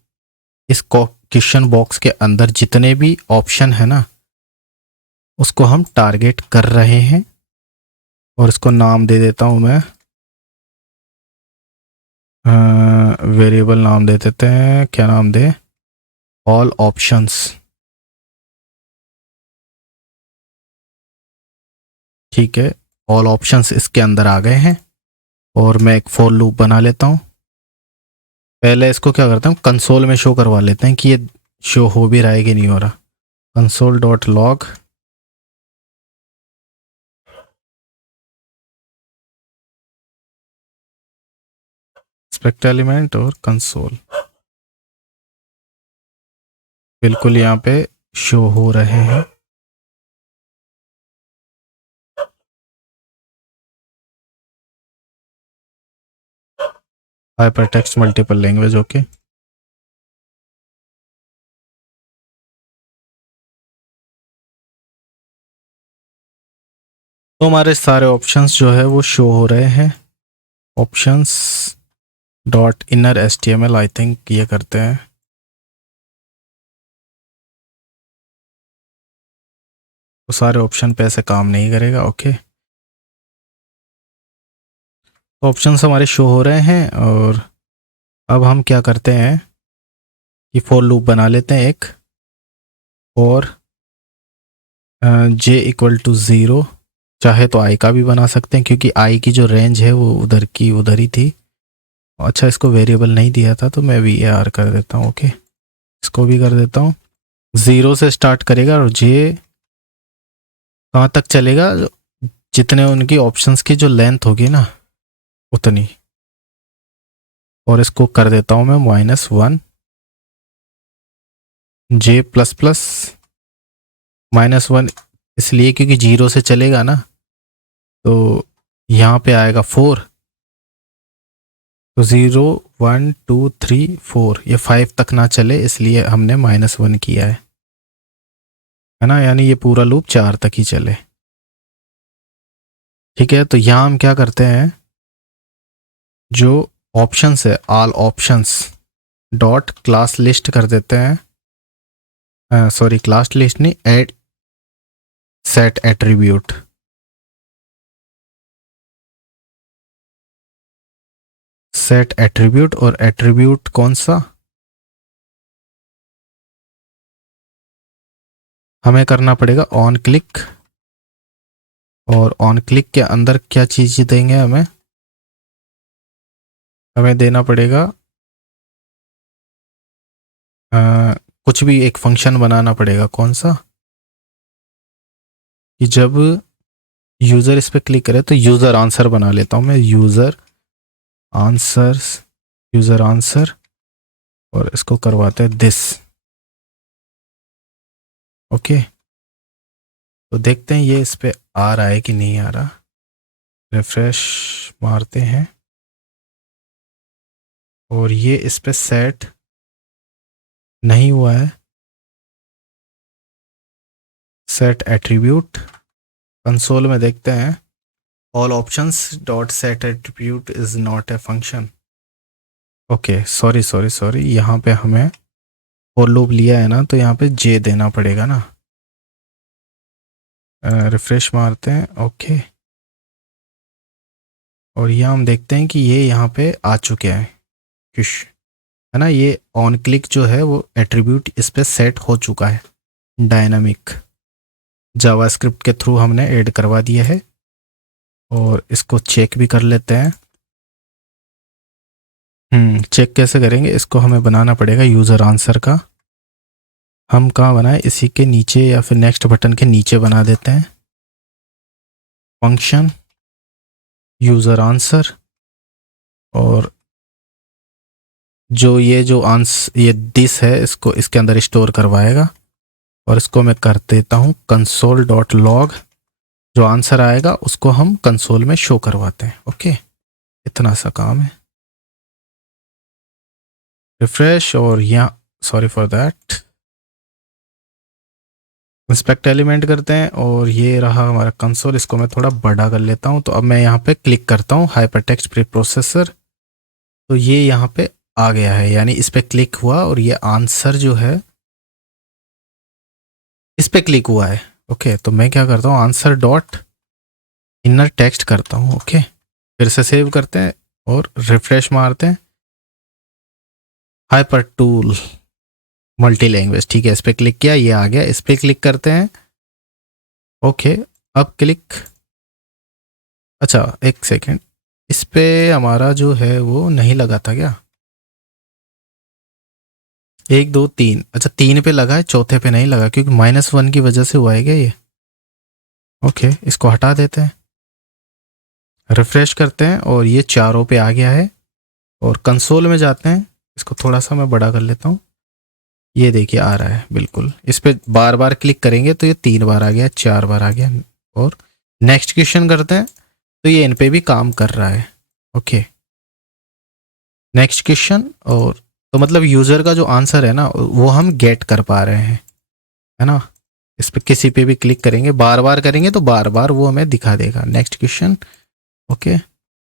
इस क्वेश्चन बॉक्स के अंदर जितने भी ऑप्शन है ना उसको हम टारगेट कर रहे हैं, और इसको नाम दे देता हूँ मैं, वेरिएबल नाम दे देते हैं। क्या नाम दे, ऑल ऑप्शंस। ठीक है, ऑल ऑप्शंस इसके अंदर आ गए हैं, और मैं एक फॉर लूप बना लेता हूँ। पहले इसको क्या करता हूँ, कंसोल में शो करवा लेते हैं कि ये शो हो भी रहा है कि नहीं हो रहा। console.log, स्पेक्ट एलिमेंट और कंसोल बिल्कुल यहाँ पे शो हो रहे हैं। Hyper text multiple language. Okay, तो हमारे सारे ऑप्शंस जो है वो शो हो रहे हैं। Options dot inner HTML I think ये करते हैं। तो सारे ऑप्शन पे ऐसे काम नहीं करेगा। ओके, तो ऑप्शंस हमारे शो हो रहे हैं और अब हम क्या करते हैं कि फॉर लूप बना लेते हैं एक, और j इक्वल टू 0, चाहे तो i का भी बना सकते हैं क्योंकि i की जो रेंज है वो उधर की उधर ही थी। अच्छा, इसको वेरिएबल नहीं दिया था तो मैं var कर देता हूँ। ओके, इसको भी कर देता हूँ। 0 से स्टार्ट करेगा और j कहाँ तक चलेगा, जितने उनकी ऑप्शंस की जो लेंथ होगी ना उतनी। और इसको कर देता हूँ मैं -1 j प्लस प्लस -1, इसलिए क्योंकि 0 से चलेगा ना, तो यहाँ पे आएगा 4। तो 0 1 2 3 4, ये 5 तक ना चले इसलिए हमने -1 किया है ना, यानी ये पूरा लूप 4 तक ही चले। ठीक है, तो यहाँ हम क्या करते हैं, जो ऑप्शंस है all options dot class list कर देते हैं। सॉरी, क्लास लिस्ट नहीं, ad set attribute. Set attribute, और एट्रीब्यूट कौन सा हमें करना पड़ेगा, ऑन क्लिक। और ऑन क्लिक के अंदर क्या चीज़ देंगे हमें, हमें देना पड़ेगा कुछ भी एक फंक्शन बनाना पड़ेगा। कौन सा, कि जब यूज़र इस पर क्लिक करे तो यूज़र आंसर बना लेता हूँ मैं, यूज़र आंसर्स, यूज़र आंसर, और इसको करवाते हैं दिस। ओके, तो देखते हैं ये इस पे आ रहा है कि नहीं आ रहा। रिफ्रेश मारते हैं और ये इस पे सेट नहीं हुआ है। सेट एट्रीब्यूट, कंसोल में देखते हैं, all options dot set attribute is not a function. Okay, sorry sorry sorry, यहाँ पे हमें फॉर लूप लिया है ना, तो यहाँ पे जे देना पड़ेगा ना। रिफ्रेश मारते हैं। ओके, और यहाँ हम देखते हैं कि ये यहाँ पे आ चुके हैं कुछ, है ना। ये ऑन क्लिक जो है वो एट्रीब्यूट इस पे सेट हो चुका है, डायनामिक जावास्क्रिप्ट के थ्रू हमने ऐड करवा दिया है। और इसको चेक भी कर लेते हैं। चेक कैसे करेंगे, इसको हमें बनाना पड़ेगा यूज़र आंसर का। हम कहाँ बनाए, इसी के नीचे या फिर नेक्स्ट बटन के नीचे बना देते हैं। फंक्शन यूज़र आंसर, और जो ये दिस है इसको इसके अंदर स्टोर करवाएगा। और इसको मैं कर देता हूँ कंसोल डॉट लॉग, जो आंसर आएगा उसको हम कंसोल में शो करवाते हैं। ओके, इतना सा काम है। रिफ्रेश, और यहाँ sorry for that, inspect element करते हैं, और ये रहा हमारा कंसोल। इसको मैं थोड़ा बड़ा कर लेता हूँ। तो अब मैं यहाँ पे क्लिक करता हूँ हाइपर टेक्स्ट प्री प्रोसेसर, तो ये यहाँ पे आ गया है, यानी इस पे क्लिक हुआ और ये आंसर जो है इस पे क्लिक हुआ है। ओके, तो मैं क्या करता हूँ, आंसर डॉट इनर टेक्स्ट करता हूँ। ओके, फिर से सेव करते हैं और रिफ्रेश मारते हैं। हाइपर टूल मल्टी लैंग्वेज, ठीक है, इस पे क्लिक किया, ये आ गया। इस पे क्लिक करते हैं। ओके, अब क्लिक, अच्छा एक सेकेंड, इस पे हमारा जो है वो नहीं लगा था क्या, 1 2 3, अच्छा 3 पे लगा है, चौथे पे नहीं लगा क्योंकि -1 की वजह से हुआ है क्या ये। ओके, इसको हटा देते हैं, रिफ्रेश करते हैं और ये चारों पे आ गया है। और कंसोल में जाते हैं, इसको थोड़ा सा मैं बड़ा कर लेता हूँ। ये देखिए आ रहा है बिल्कुल। इस पे बार बार क्लिक करेंगे तो ये 3 बार आ गया, 4 बार आ गया। और नेक्स्ट क्वेश्चन करते हैं, तो ये इन पे भी काम कर रहा है। Okay, next question. और तो मतलब यूज़र का जो आंसर है ना वो हम गेट कर पा रहे हैं, है ना। इस पे किसी पे भी क्लिक करेंगे, बार बार करेंगे तो बार बार वो हमें दिखा देगा। Next question. ओके।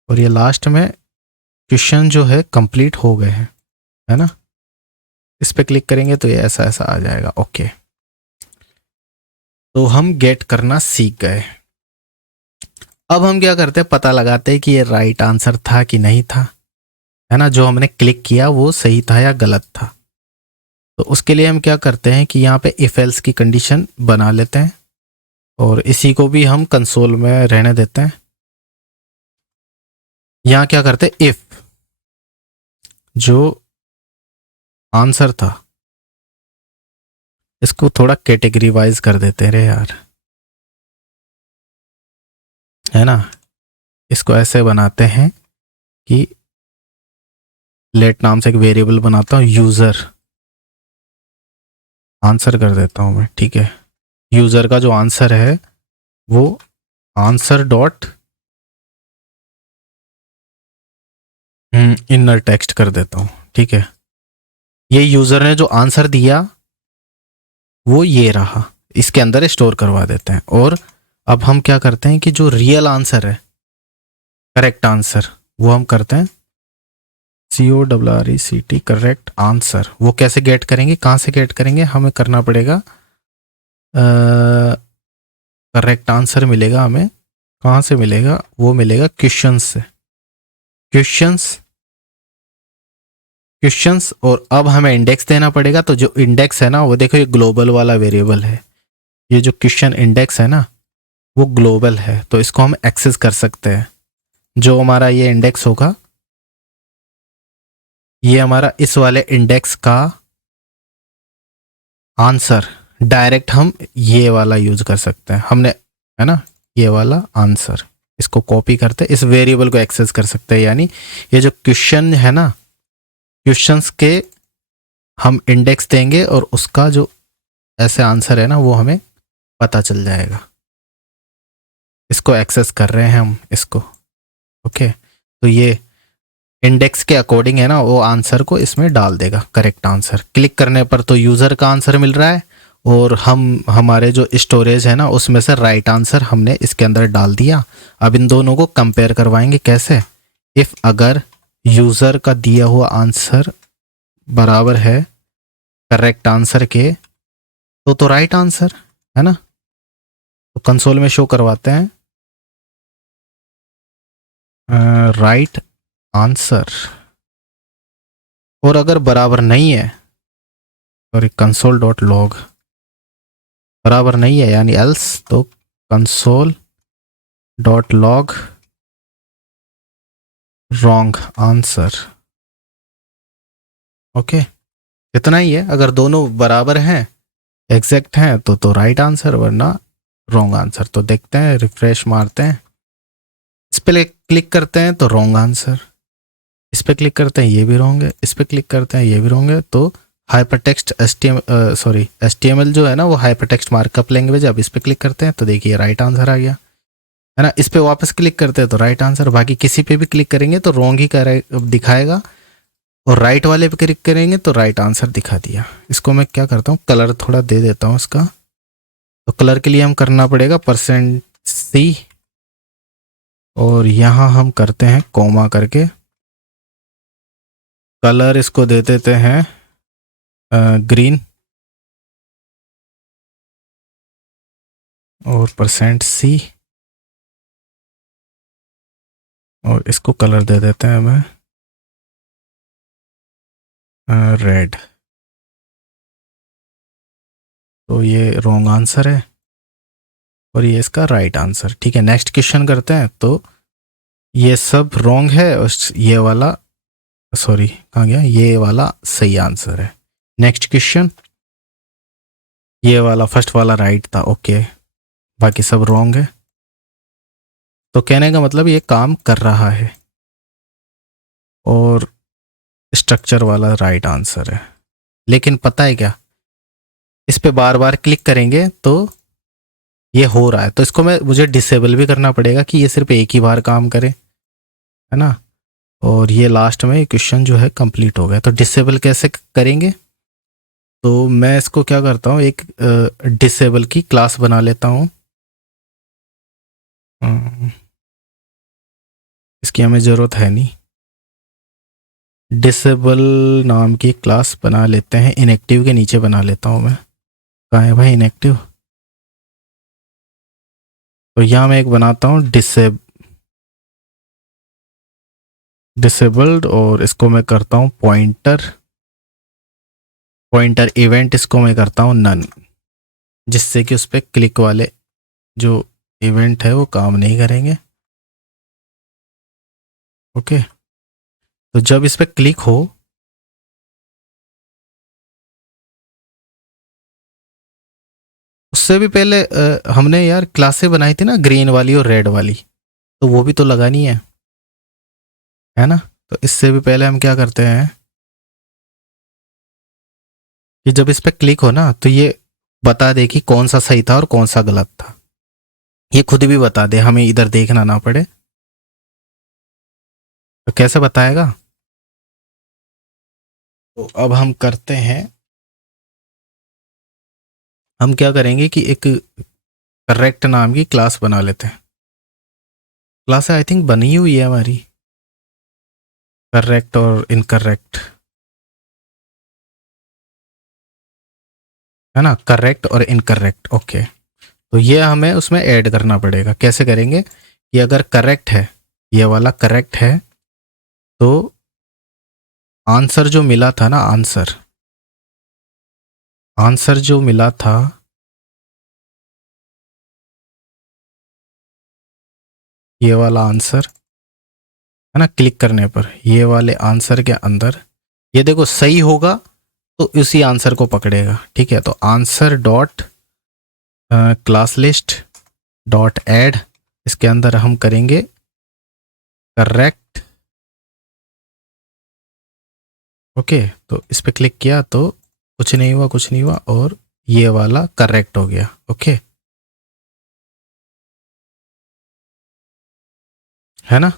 और ये लास्ट में क्वेश्चन जो है कंप्लीट हो गए हैं, है ना। इस पे क्लिक करेंगे तो ये ऐसा ऐसा आ जाएगा। ओके, तो हम गेट करना सीख गए। अब हम क्या करते हैं, पता लगाते हैं कि ये राइट आंसर था कि नहीं था, है ना। जो हमने क्लिक किया वो सही था या गलत था। तो उसके लिए हम क्या करते हैं कि यहाँ पे इफ एल्स की कंडीशन बना लेते हैं और इसी को भी हम कंसोल में रहने देते हैं। यहाँ क्या करते हैं, इफ जो आंसर था इसको थोड़ा कैटेगरी वाइज कर देते हैं रे यार, है ना। इसको ऐसे बनाते हैं कि लेट नाम से एक वेरिएबल बनाता हूँ, यूज़र आंसर कर देता हूँ मैं, ठीक है। यूज़र का जो आंसर है वो आंसर डॉट इनर टेक्स्ट कर देता हूँ, ठीक है। ये यूज़र ने जो आंसर दिया वो ये रहा, इसके अंदर स्टोर करवा देते हैं। और अब हम क्या करते हैं कि जो रियल आंसर है, करेक्ट आंसर, वो हम करते हैं CORRECT करेक्ट आंसर। वो कैसे गेट करेंगे, कहाँ से गेट करेंगे, हमें करना पड़ेगा, करेक्ट आंसर मिलेगा हमें कहाँ से मिलेगा, वो मिलेगा क्वेश्चंस से। क्वेश्चंस क्वेश्चंस और अब हमें इंडेक्स देना पड़ेगा। तो जो इंडेक्स है ना वो देखो, ये ग्लोबल वाला वेरिएबल है। ये जो क्वेश्चन इंडेक्स है ना वो ग्लोबल है, तो इसको हम एक्सेस कर सकते हैं। जो हमारा ये इंडेक्स होगा, ये हमारा इस वाले इंडेक्स का आंसर डायरेक्ट हम ये वाला यूज कर सकते हैं हमने, है ना। ये वाला आंसर इसको कॉपी करते इस वेरिएबल को एक्सेस कर सकते हैं। यानी ये जो क्वेश्चन है ना, क्वेश्चंस के हम इंडेक्स देंगे और उसका जो ऐसे आंसर है ना वो हमें पता चल जाएगा। इसको एक्सेस कर रहे हैं हम इसको। ओके, तो ये इंडेक्स के अकॉर्डिंग है ना वो आंसर को इसमें डाल देगा, करेक्ट आंसर। क्लिक करने पर तो यूज़र का आंसर मिल रहा है और हम हमारे जो स्टोरेज है ना उसमें से राइट आंसर हमने इसके अंदर डाल दिया। अब इन दोनों को कंपेयर करवाएंगे कैसे, इफ़ अगर यूज़र का दिया हुआ आंसर बराबर है करेक्ट आंसर के तो राइट आंसर, है ना। तो कंसोल में शो करवाते हैं राइट आंसर। और अगर बराबर नहीं है, सॉरी कंसोल डॉट लॉग, बराबर नहीं है यानी एल्स, तो console dot log wrong answer. Okay, इतना ही है। अगर दोनों बराबर हैं, एग्जैक्ट हैं तो राइट आंसर, वरना रॉन्ग आंसर। तो देखते हैं, रिफ्रेश मारते हैं, इस पे क्लिक करते हैं तो रॉन्ग आंसर, इस पे क्लिक करते हैं ये भी रॉन्ग है, इस पे क्लिक करते हैं ये भी रॉन्ग है। तो हाइपरटेक्स्ट HTML जो है ना वो हाइपरटेक्स्ट मार्कअप लैंग्वेज। अब इस पे क्लिक करते हैं तो देखिए राइट आंसर आ गया, है ना। इस पे वापस क्लिक करते हैं तो राइट आंसर। बाकी किसी पे भी क्लिक करेंगे तो रॉन्ग ही दिखाएगा, और राइट वाले पे क्लिक करेंगे तो राइट आंसर दिखा दिया। इसको मैं क्या करता हूँ, कलर थोड़ा दे देता हूँ इसका। तो कलर के लिए हम करना पड़ेगा %C और यहाँ हम करते हैं कॉमा करके कलर, इसको दे देते हैं ग्रीन और %C और इसको कलर दे देते हैं हमें रेड। तो ये रॉन्ग आंसर है और ये इसका राइट आंसर, ठीक है। नेक्स्ट क्वेश्चन करते हैं। तो ये सब रॉन्ग है और ये वाला, सॉरी कहाँ गया, ये वाला सही आंसर है। नेक्स्ट क्वेश्चन, ये वाला फर्स्ट वाला राइट था, ओके, बाकी सब रॉन्ग है। तो कहने का मतलब ये काम कर रहा है और स्ट्रक्चर वाला राइट आंसर है। लेकिन पता है क्या, इस पे बार बार क्लिक करेंगे तो ये हो रहा है, तो इसको मुझे डिसेबल भी करना पड़ेगा कि ये सिर्फ एक ही बार काम करे, है ना। और ये लास्ट में क्वेश्चन जो है कंप्लीट हो गया। तो डिसेबल कैसे करेंगे? तो मैं इसको क्या करता हूँ, एक डिसेबल की क्लास बना लेता हूँ। इसकी हमें ज़रूरत है नहीं। डिसेबल नाम की क्लास बना लेते हैं, इनएक्टिव के नीचे बना लेता हूँ मैं। कहाँ है भाई इनएक्टिव? तो यहाँ मैं एक बनाता हूँ डिसेबल्ड, और इसको मैं करता हूँ पॉइंटर इवेंट, इसको मैं करता हूँ नन, जिससे कि उस पर क्लिक वाले जो इवेंट है वो काम नहीं करेंगे। ओके, तो जब इस पर क्लिक हो, उससे भी पहले हमने यार क्लासें बनाई थी ना, ग्रीन वाली और रेड वाली, तो वो भी तो लगानी है ना? तो इससे भी पहले हम क्या करते हैं कि जब इस पर क्लिक हो ना, तो ये बता दे कि कौन सा सही था और कौन सा गलत था। ये खुद भी बता दे, हमें इधर देखना ना पड़े। तो कैसे बताएगा? तो अब हम करते हैं, हम क्या करेंगे कि एक करेक्ट नाम की क्लास बना लेते हैं। क्लास आई थिंक बनी हुई है हमारी, करेक्ट और इनकरेक्ट, है ना? करेक्ट और इनकरेक्ट। ओके, तो ये हमें उसमें ऐड करना पड़ेगा। कैसे करेंगे कि अगर करेक्ट है, ये वाला करेक्ट है, तो आंसर जो मिला था ना, आंसर आंसर जो मिला था, ये वाला आंसर, है ना, क्लिक करने पर ये वाले आंसर के अंदर ये देखो सही होगा तो उसी आंसर को पकड़ेगा। ठीक है, तो answer dot class list dot add, इसके अंदर हम करेंगे करेक्ट। ओके, तो इस पर क्लिक किया तो कुछ नहीं हुआ, कुछ नहीं हुआ, और ये वाला करेक्ट हो गया। ओके, है ना?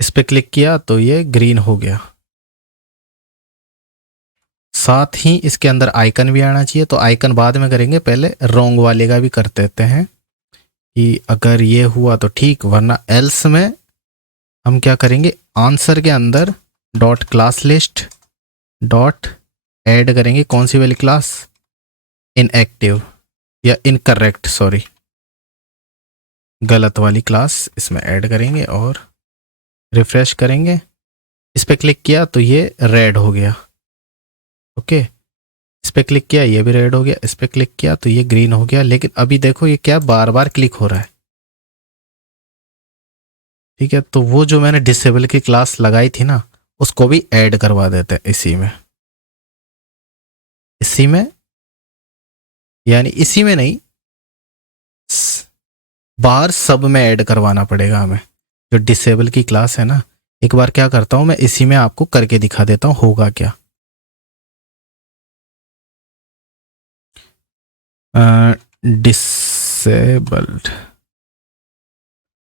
इस पर क्लिक किया तो ये ग्रीन हो गया। साथ ही इसके अंदर आइकन भी आना चाहिए, तो आइकन बाद में करेंगे, पहले रोंग वाले का भी कर देते हैं कि अगर ये हुआ तो ठीक, वरना एल्स में हम क्या करेंगे, आंसर के अंदर dot class list dot add करेंगे। कौन सी वाली क्लास? इनएक्टिव या इनकरेक्ट, सॉरी, गलत वाली क्लास इसमें ऐड करेंगे और रिफ्रेश करेंगे। इस पर क्लिक किया तो ये रेड हो गया। ओके, इस पर क्लिक किया ये भी रेड हो गया, इस पर क्लिक किया तो ये ग्रीन हो गया। लेकिन अभी देखो ये क्या बार बार क्लिक हो रहा है। ठीक है, तो वो जो मैंने डिसेबल की क्लास लगाई थी ना, उसको भी ऐड करवा देते हैं इसी में, यानी इसी में नहीं, बाहर सब में ऐड करवाना पड़ेगा हमें। जो डिसेबल की क्लास है ना, एक बार क्या करता हूं मैं, इसी में आपको करके दिखा देता हूं होगा क्या। डिसेबल्ड,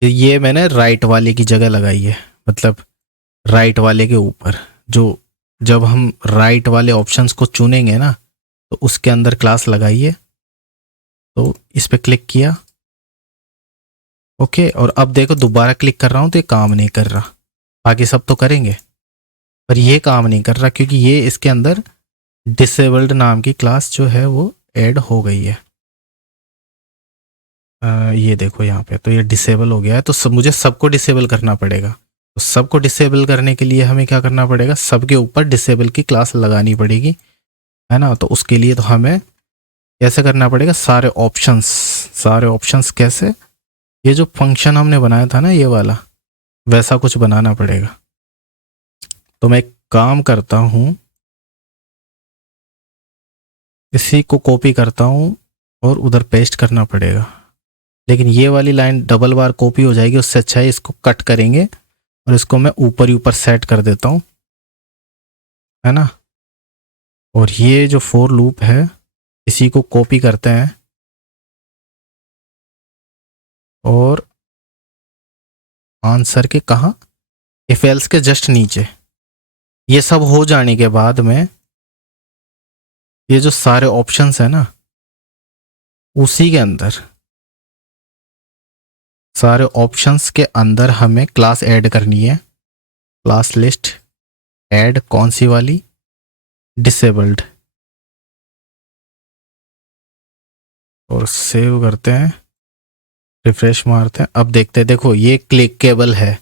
ये मैंने राइट वाले की जगह लगाई है, मतलब राइट वाले के ऊपर। जो जब हम राइट वाले ऑप्शंस को चुनेंगे ना, तो उसके अंदर क्लास लगाइए। तो इस पर क्लिक किया। ओके, और अब देखो दोबारा क्लिक कर रहा हूं तो ये काम नहीं कर रहा। बाकी सब तो करेंगे, पर ये काम नहीं कर रहा क्योंकि ये इसके अंदर डिसेबल्ड नाम की क्लास जो है वो ऐड हो गई है। ये देखो यहाँ पे तो ये डिसेबल हो गया है, तो मुझे सबको डिसेबल करना पड़ेगा। तो सबको डिसेबल करने के लिए हमें क्या करना पड़ेगा, सबके ऊपर डिसेबल की क्लास लगानी पड़ेगी, है ना? तो उसके लिए तो हमें कैसे करना पड़ेगा, सारे ऑप्शंस कैसे, ये जो फंक्शन हमने बनाया था ना ये वाला, वैसा कुछ बनाना पड़ेगा। तो मैं एक काम करता हूँ, इसी को कॉपी करता हूँ और उधर पेस्ट करना पड़ेगा। लेकिन ये वाली लाइन डबल बार कॉपी हो जाएगी, उससे अच्छा है इसको कट करेंगे और इसको मैं ऊपर ही ऊपर सेट कर देता हूँ, है ना? और ये जो फोर लूप है इसी को कॉपी करते हैं और आंसर के कहाँ, इफ एल्स के जस्ट नीचे। ये सब हो जाने के बाद में ये जो सारे ऑप्शंस है ना, उसी के अंदर, सारे ऑप्शंस के अंदर हमें क्लास ऐड करनी है। क्लास लिस्ट ऐड कौन सी वाली? डिसेबल्ड। और सेव करते हैं, रिफ्रेश मारते हैं। अब देखते हैं, देखो ये क्लिकेबल है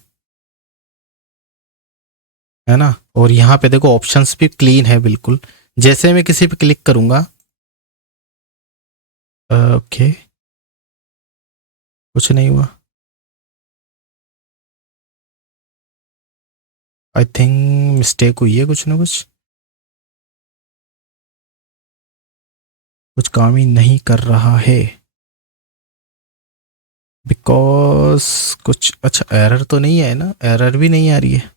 ना। और यहाँ पे देखो ऑप्शंस भी क्लीन है बिल्कुल। जैसे मैं किसी पे क्लिक करूंगा, ओके, कुछ नहीं हुआ। आई थिंक मिस्टेक हुई है कुछ ना कुछ। कुछ काम ही नहीं कर रहा है बिकॉज कुछ, अच्छा एरर तो नहीं है ना? एरर भी नहीं आ रही है।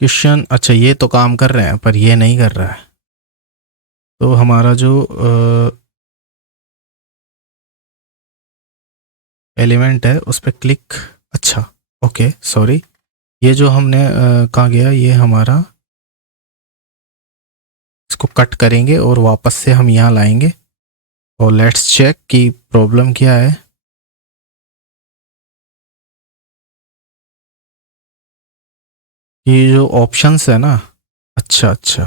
क्वेश्चन, अच्छा ये तो काम कर रहे हैं पर ये नहीं कर रहा है। तो हमारा जो एलिमेंट है उस पर क्लिक, अच्छा ओके सॉरी, ये जो हमने कहाँ गया, ये हमारा, इसको कट करेंगे और वापस से हम यहाँ लाएंगे। और लेट्स चेक कि प्रॉब्लम क्या है। ये जो ऑप्शंस है ना, अच्छा अच्छा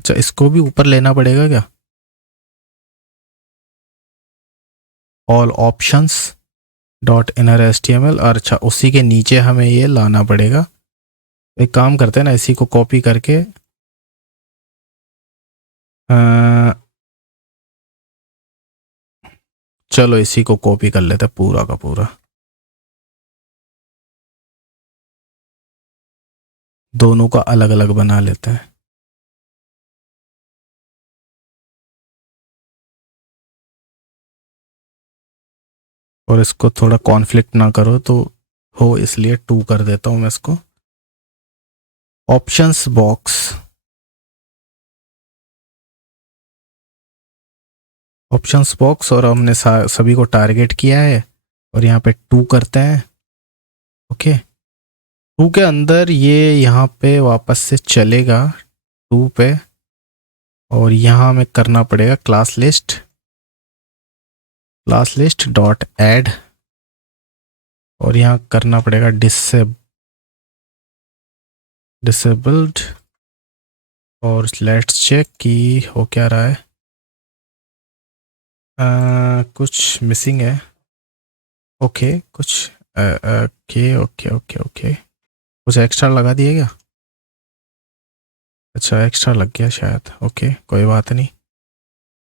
अच्छा, इसको भी ऊपर लेना पड़ेगा क्या? All options dot inner H T M L, अच्छा उसी के नीचे हमें ये लाना पड़ेगा। एक काम करते हैं ना, इसी को कॉपी करके चलो इसी को कॉपी कर लेते हैं पूरा का पूरा, दोनों का अलग अलग बना लेते हैं। और इसको थोड़ा कॉन्फ्लिक्ट ना करो तो हो, इसलिए 2 कर देता हूँ मैं इसको। ऑप्शंस बॉक्स, ऑप्शंस बॉक्स, और हमने सभी को टारगेट किया है और यहाँ पे 2 करते हैं। ओके, 2 के अंदर ये यहाँ पे वापस से चलेगा 2 पे। और यहाँ हमें करना पड़ेगा class list, class list dot add, और यहाँ करना पड़ेगा डिसेबल्ड। और लेट्स चेक कि हो क्या रहा है। कुछ मिसिंग है। ओके कुछ, ओके ओके ओके ओके, कुछ एक्स्ट्रा लगा दिया क्या? अच्छा एक्स्ट्रा लग गया शायद, ओके कोई बात नहीं।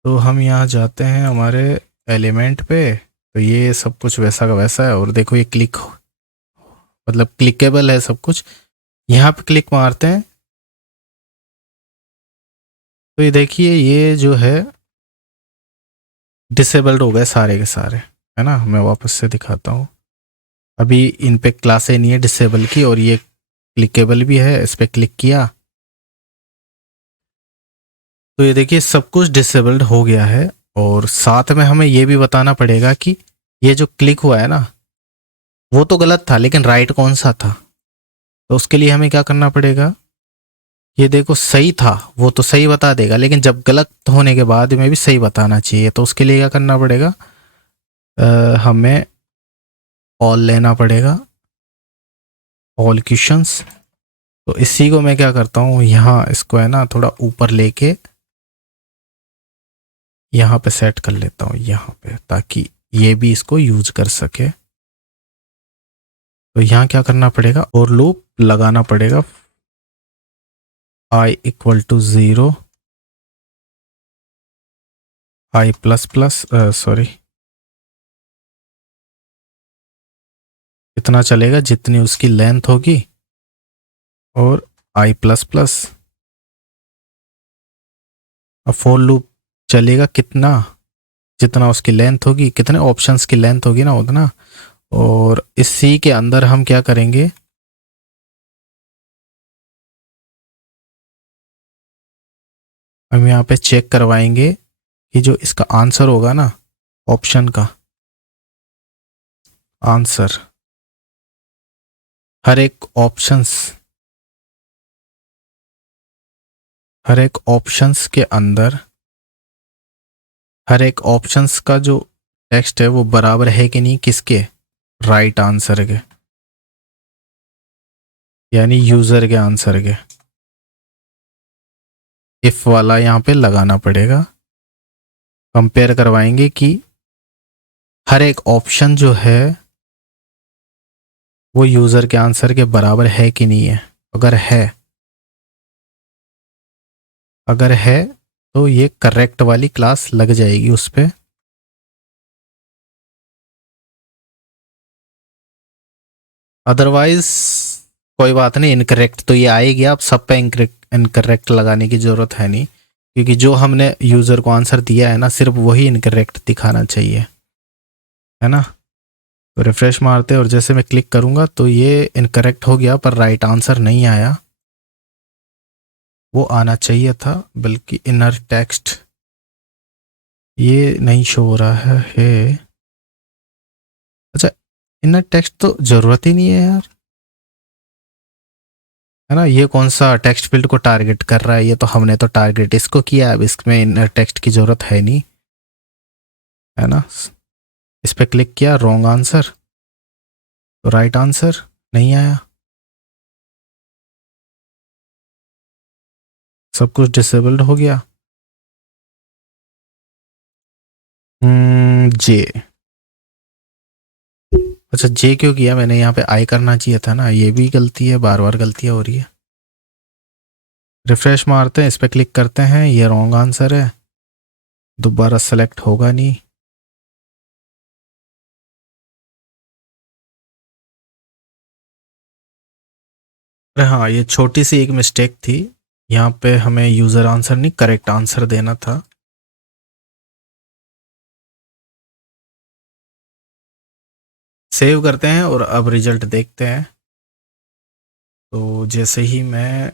तो हम यहाँ जाते हैं हमारे एलिमेंट पे, तो ये सब कुछ वैसा का वैसा है। और देखो ये क्लिक, मतलब क्लिकेबल है सब कुछ। यहाँ पे क्लिक मारते हैं तो ये देखिए ये जो है डिसेबल्ड हो गए सारे के सारे, है ना। मैं वापस से दिखाता हूँ। अभी इन पे क्लासें नहीं है डिसेबल की, और ये क्लिकेबल भी है, इस पर क्लिक किया तो ये देखिए सब कुछ डिसेबल्ड हो गया है। और साथ में हमें ये भी बताना पड़ेगा कि ये जो क्लिक हुआ है ना, वो तो गलत था लेकिन राइट कौन सा था। तो उसके लिए हमें क्या करना पड़ेगा, ये देखो सही था वो तो सही बता देगा, लेकिन जब गलत होने के बाद में भी सही बताना चाहिए। तो उसके लिए क्या करना पड़ेगा, हमें ऑल लेना पड़ेगा, ऑल क्वेश्चंस। तो इसी को मैं क्या करता हूँ, यहाँ इसको है ना थोड़ा ऊपर लेके यहाँ पे सेट कर लेता हूँ यहाँ पे, ताकि ये भी इसको यूज कर सके। तो यहाँ क्या करना पड़ेगा, और लूप लगाना पड़ेगा i equal to 0, i plus plus, sorry, इतना चलेगा जितनी उसकी लेंथ होगी। और i प्लस प्लस, अब फॉर लूप चलेगा कितना, जितना उसकी लेंथ होगी, कितने ऑप्शंस की लेंथ होगी ना उतना। और इसी के अंदर हम क्या करेंगे, हम यहाँ पे चेक करवाएंगे कि जो इसका आंसर होगा ना, ऑप्शन का आंसर, हर एक ऑप्शंस, हर एक ऑप्शंस के अंदर, हर एक ऑप्शंस का जो टेक्स्ट है वो बराबर है कि नहीं, किसके, राइट आंसर के, यानी यूजर के आंसर के। इफ वाला यहाँ पे लगाना पड़ेगा, कंपेयर करवाएंगे कि हर एक ऑप्शन जो है वो यूजर के आंसर के बराबर है कि नहीं है। अगर है, अगर है तो ये करेक्ट वाली क्लास लग जाएगी उस पे। अदरवाइज कोई बात नहीं, इनकरेक्ट तो ये आएगी, आप सब पे इनकरेक्ट लगाने की ज़रूरत है नहीं, क्योंकि जो हमने यूज़र को आंसर दिया है ना, सिर्फ वही इनकरेक्ट दिखाना चाहिए, है ना। तो रिफ्रेश मारते हैं और जैसे मैं क्लिक करूँगा तो ये इनकरेक्ट हो गया, पर राइट आंसर नहीं आया। वो आना चाहिए था, बल्कि इनर टेक्स्ट ये नहीं शो हो रहा है। अच्छा, इनर टेक्स्ट तो ज़रूरत ही नहीं है यार, है ना। ये कौन सा टेक्स्ट फील्ड को टारगेट कर रहा है, ये तो हमने तो टारगेट इसको किया, अब इसमें इनर टेक्स्ट की ज़रूरत है नहीं, है ना। इस पर क्लिक किया, रॉन्ग आंसर, तो राइट आंसर नहीं आया। सब कुछ डिसेबल्ड हो गया। जे, अच्छा जे क्यों किया मैंने, यहाँ पे आई करना चाहिए था ना, ये भी गलती है, बार बार गलतियाँ हो रही है। रिफ्रेश मारते हैं, इस पर क्लिक करते हैं, ये रॉन्ग आंसर है, दोबारा सेलेक्ट होगा नहीं। अरे हाँ, ये छोटी सी एक मिस्टेक थी, यहाँ पे हमें यूज़र आंसर नहीं करेक्ट आंसर देना था। सेव करते हैं और अब रिजल्ट देखते हैं। तो जैसे ही मैं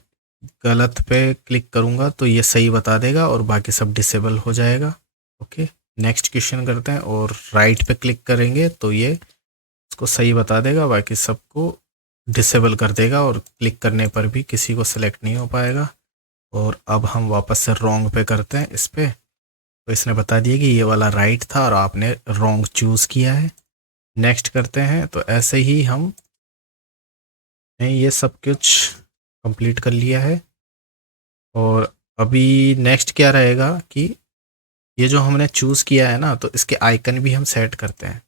गलत पे क्लिक करूँगा तो ये सही बता देगा और बाकी सब डिसेबल हो जाएगा। ओके, नेक्स्ट क्वेश्चन करते हैं और राइट पे क्लिक करेंगे तो ये इसको सही बता देगा, बाकी सबको डिसेबल कर देगा और क्लिक करने पर भी किसी को सिलेक्ट नहीं हो पाएगा। और अब हम वापस से रॉन्ग पे करते हैं इस पे, तो इसने बता दिया कि ये वाला राइट था और आपने रॉन्ग चूज़ किया है। नेक्स्ट करते हैं, तो ऐसे ही हम ये सब कुछ कंप्लीट कर लिया है। और अभी नेक्स्ट क्या रहेगा कि ये जो हमने चूज़ किया है ना, तो इसके आइकन भी हम सेट करते हैं।